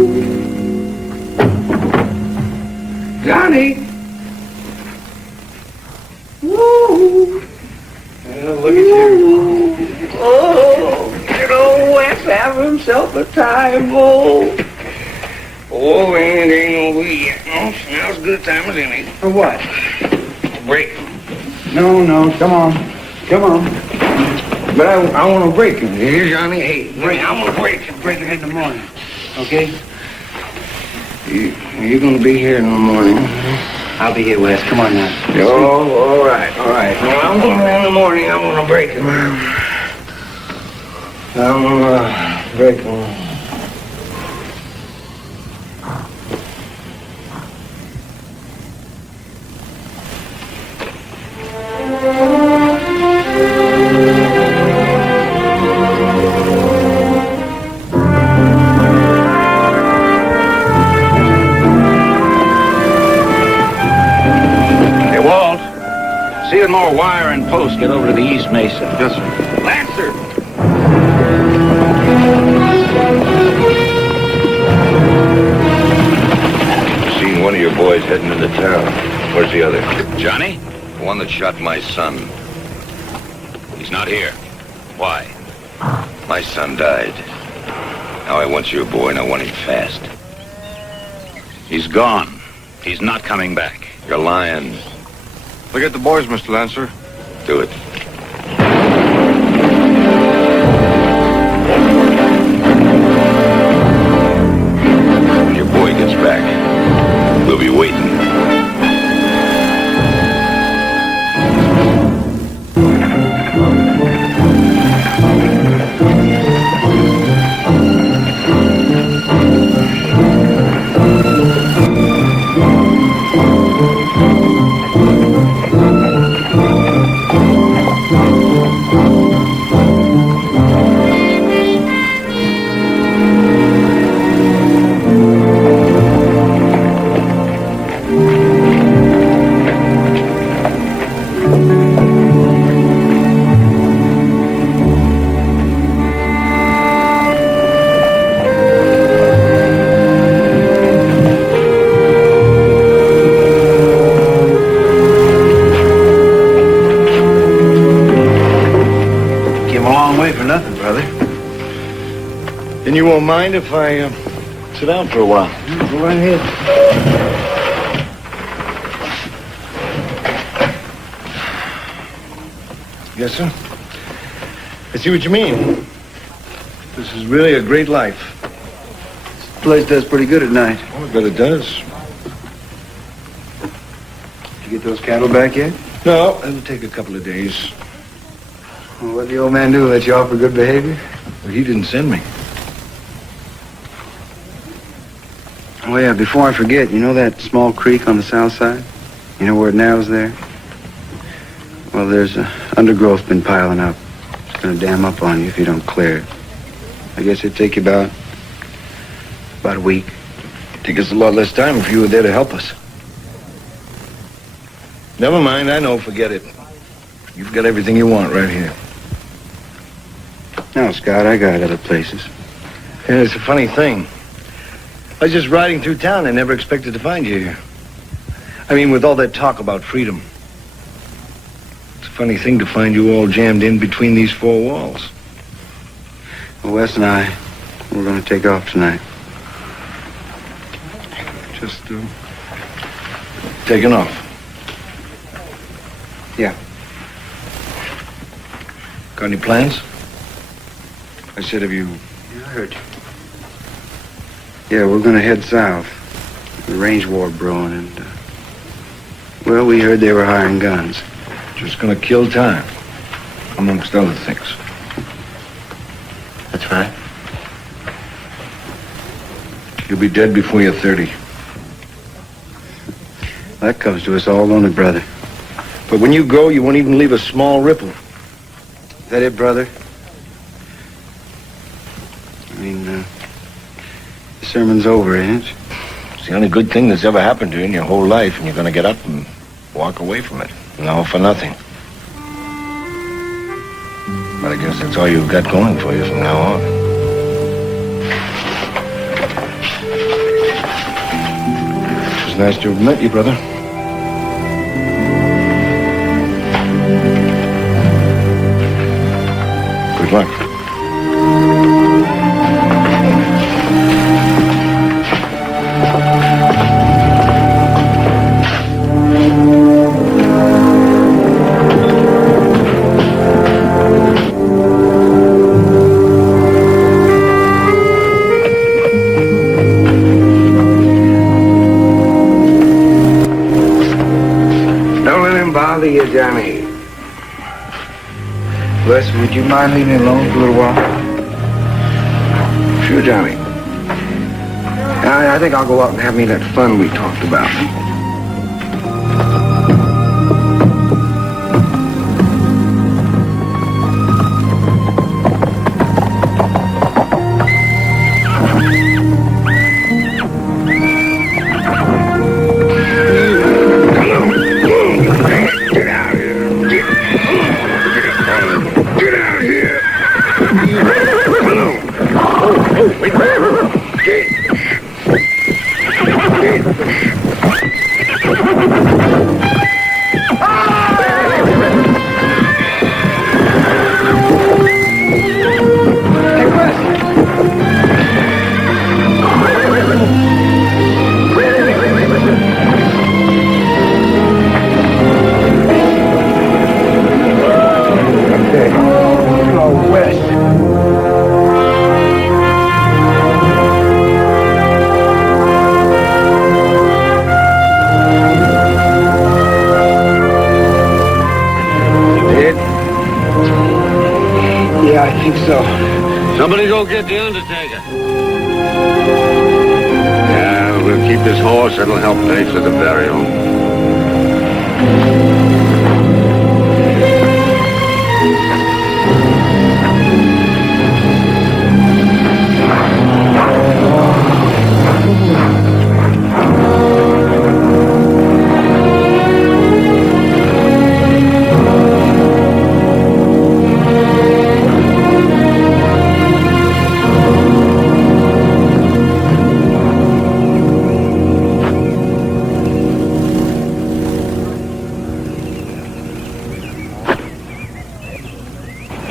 Johnny! Woo! Look at you. Oh, you know, Wes have himself a time, oh. Oh, ain't no weed yet. No, now's as good a time as any. For what? Break. No, come on. Come on. But I want to break him. Here, Johnny. Hey, I want to break him. Break him in the morning. Okay? You're going to be here in the morning. I'll be here, Wes. Come on now. Oh, all right. Well, I'm going in the morning. I'm going to break him. I'm going to break him. See that more wire and post get over to the East Mesa. Yes, sir. Lancer! Seen one of your boys heading into town. Where's the other? Johnny? The one that shot my son. He's not here. Why? My son died. Now I want your boy and I want him fast. He's gone. He's not coming back. You're lying. Look at the boys, Mr. Lancer. Do it. When your boy gets back, we'll be waiting. And you won't mind if I sit down for a while? Go right ahead. Yes, sir. I see what you mean. This is really a great life. This place does pretty good at night. Oh, I bet it does. Did you get those cattle back yet? No, it'll take a couple of days. Well, what'd the old man do? Let you off for good behavior? Well, he didn't send me. Oh, yeah, before I forget, you know that small creek on the south side? You know where it narrows there? Well, there's undergrowth been piling up. It's going to dam up on you if you don't clear it. I guess it'd take you about a week. It'd take us a lot less time if you were there to help us. Never mind, I know, forget it. You've got everything you want right here. No, Scott, I got other places. Yeah, it's a funny thing. I was just riding through town. I never expected to find you here. I mean, with all that talk about freedom. It's a funny thing to find you all jammed in between these four walls. Well, Wes and I, we're going to take off tonight. Just, taking off. Yeah. Got any plans? I said, have you... Yeah, I heard you. Yeah, we're going to head south. The range war brewing, and, well, we heard they were hiring guns. Just going to kill time, amongst other things. That's right. You'll be dead before you're 30. That comes to us all, don't it, brother? But when you go, you won't even leave a small ripple. Is that it, brother? I mean, the sermon's over, ain't it? It's the only good thing that's ever happened to you in your whole life, and you're going to get up and walk away from it. And all for nothing. But I guess that's all you've got going for you from now on. It was nice to have met you, brother. Good luck. Would you mind leaving me alone for a little while? Sure, Johnny. I think I'll go out and have me that fun we talked about. Somebody go get the undertaker. Yeah, we'll keep this horse. It'll help pay for the burial.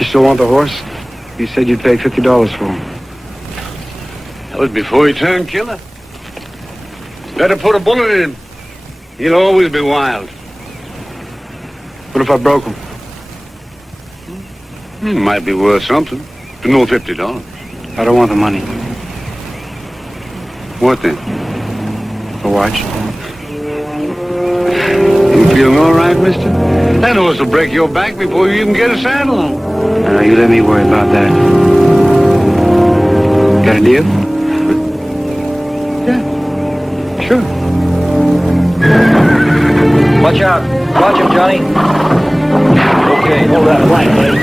Still want the horse? You said you'd pay $50 for him. That was before he turned killer. Better put a bullet in him. He'll always be wild. What if I broke him? Might be worth something. But no $50. I don't want the money. What then? The watch. You feeling all right, mister? That horse will break your back before you even get a saddle on. No, you let me worry about that. Got a deal? Yeah, sure. Watch out. Watch him, Johnny. Okay, hold that flank, buddy.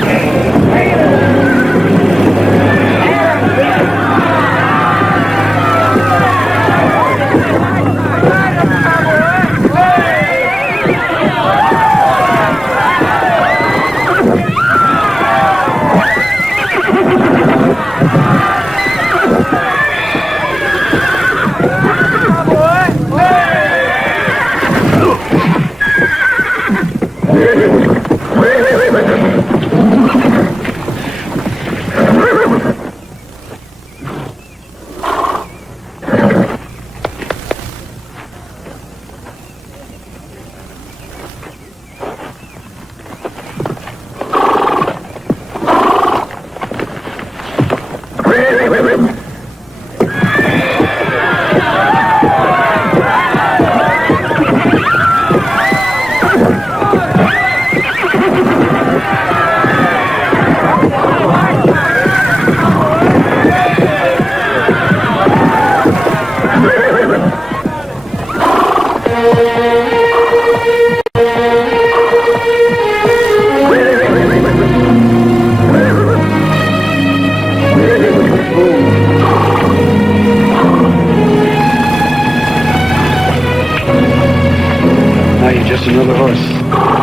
Just another horse.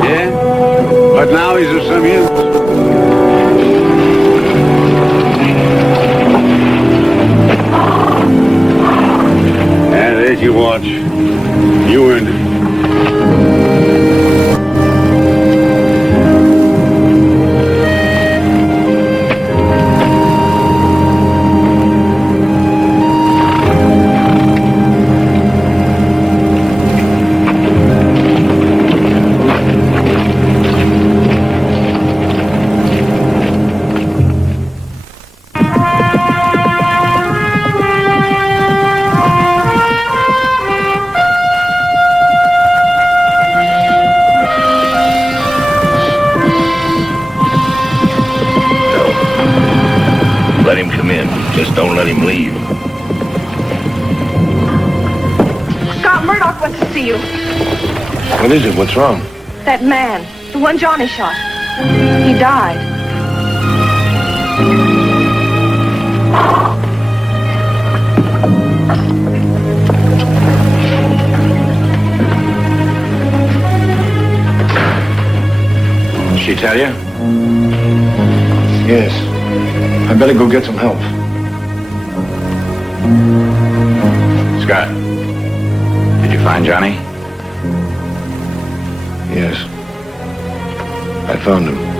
Yeah? But now he's of some use. And there's your watch. You earned it. in. Just don't let him leave. Scott, Murdoch wants to see you. What is it? What's wrong? That man, the one Johnny shot. He died. Did she tell you? Yes. I better go get some help. Scott, did you find Johnny? Yes. I found him.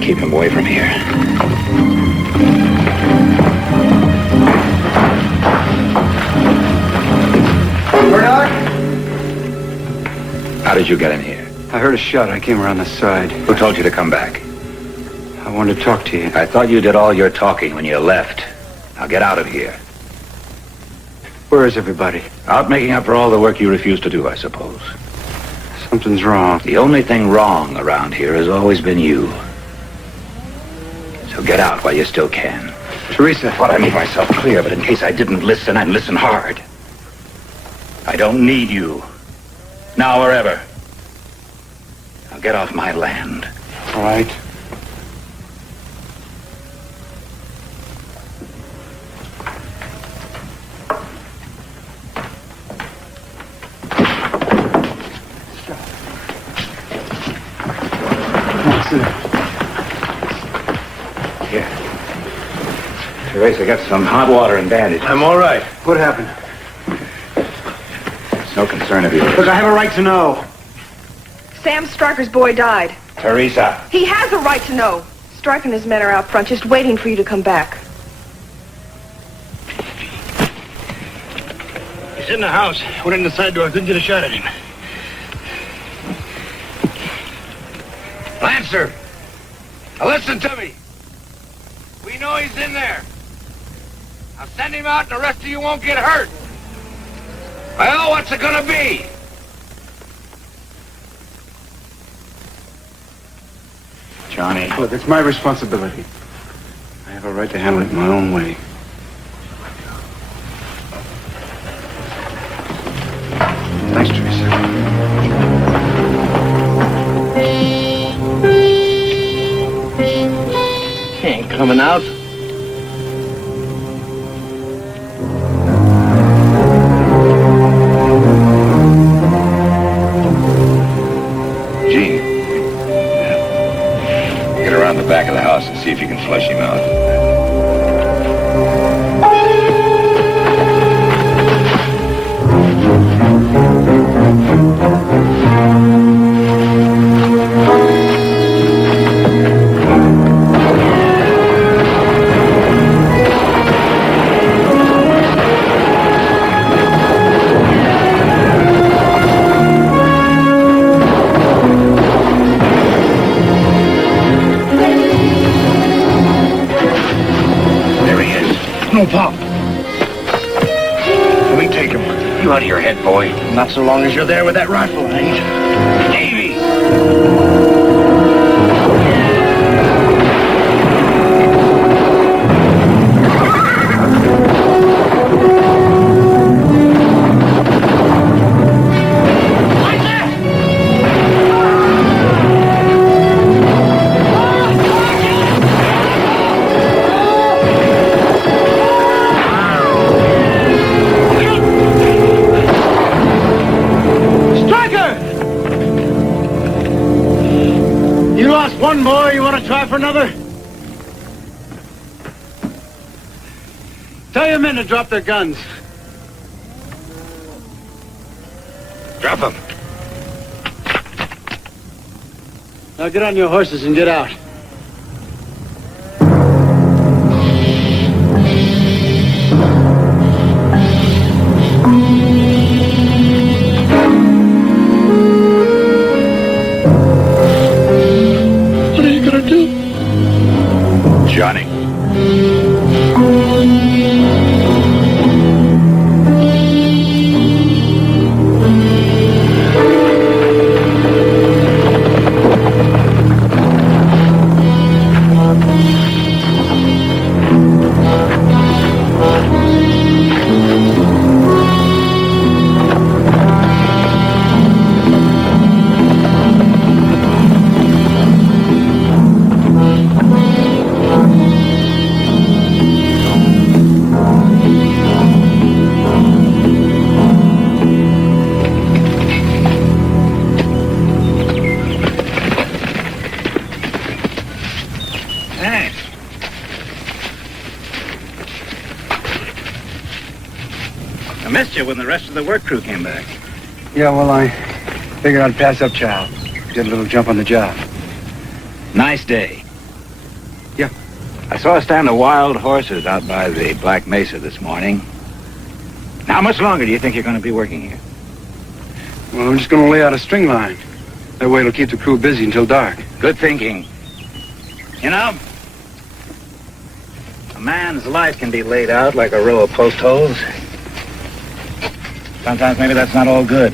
Keep him away from here. Murdoch? How did you get in here? I heard a shot. I came around the side. Who told you to come back? I wanted to talk to you. I thought you did all your talking when you left. Now get out of here. Where is everybody? Out making up for all the work you refused to do, I suppose. Something's wrong. The only thing wrong around here has always been you. So get out while you still can. Teresa. I thought I made myself clear, but in case I didn't listen, I'd listen hard. I don't need you. Now or ever. Now get off my land. All right. Come on, sit down. Here. Teresa, get some hot water and bandage. I'm all right. What happened? It's no concern of yours. Look, I have a right to know. Sam Stryker's boy died. Teresa. He has a right to know. Stryker and his men are out front just waiting for you to come back. He's in the house. Went in the side door. I couldn't get a shot at him. Lancer! Now listen to me. We know he's in there. Now send him out and the rest of you won't get hurt. Well, what's it gonna be? Johnny. Look, it's my responsibility. I have a right to handle it my own way. Thanks, Teresa. He ain't coming out. Gene. Get around the back of the house and see if you can flush him out. No, Pop. Let me take him. You out of your head, boy. Not so long as you're there with that rifle, I ain't. Davy! one boy, you want to try for another? Tell your men to drop their guns. Drop them. Now get on your horses and get out. What are you gonna do? Johnny. I missed you when the rest of the work crew came back. Yeah, well, I figured I'd pass up chow. Get a little jump on the job. Nice day. Yeah. I saw a stand of wild horses out by the Black Mesa this morning. Now, how much longer do you think you're going to be working here? Well, I'm just going to lay out a string line. That way it'll keep the crew busy until dark. Good thinking. You know, a man's life can be laid out like a row of post holes. Sometimes maybe that's not all good.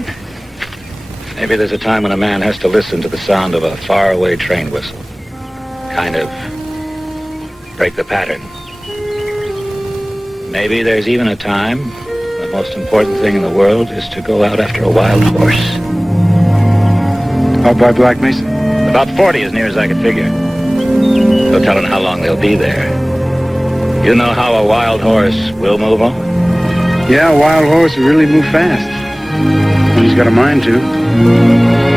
Maybe there's a time when a man has to listen to the sound of a faraway train whistle. Kind of break the pattern. Maybe there's even a time the most important thing in the world is to go out after a wild horse. Out by Black Mesa? About 40 as near as I could figure. No telling how long they'll be there. You know how a wild horse will move on? Yeah, a wild horse will really move fast. When he's got a mind to.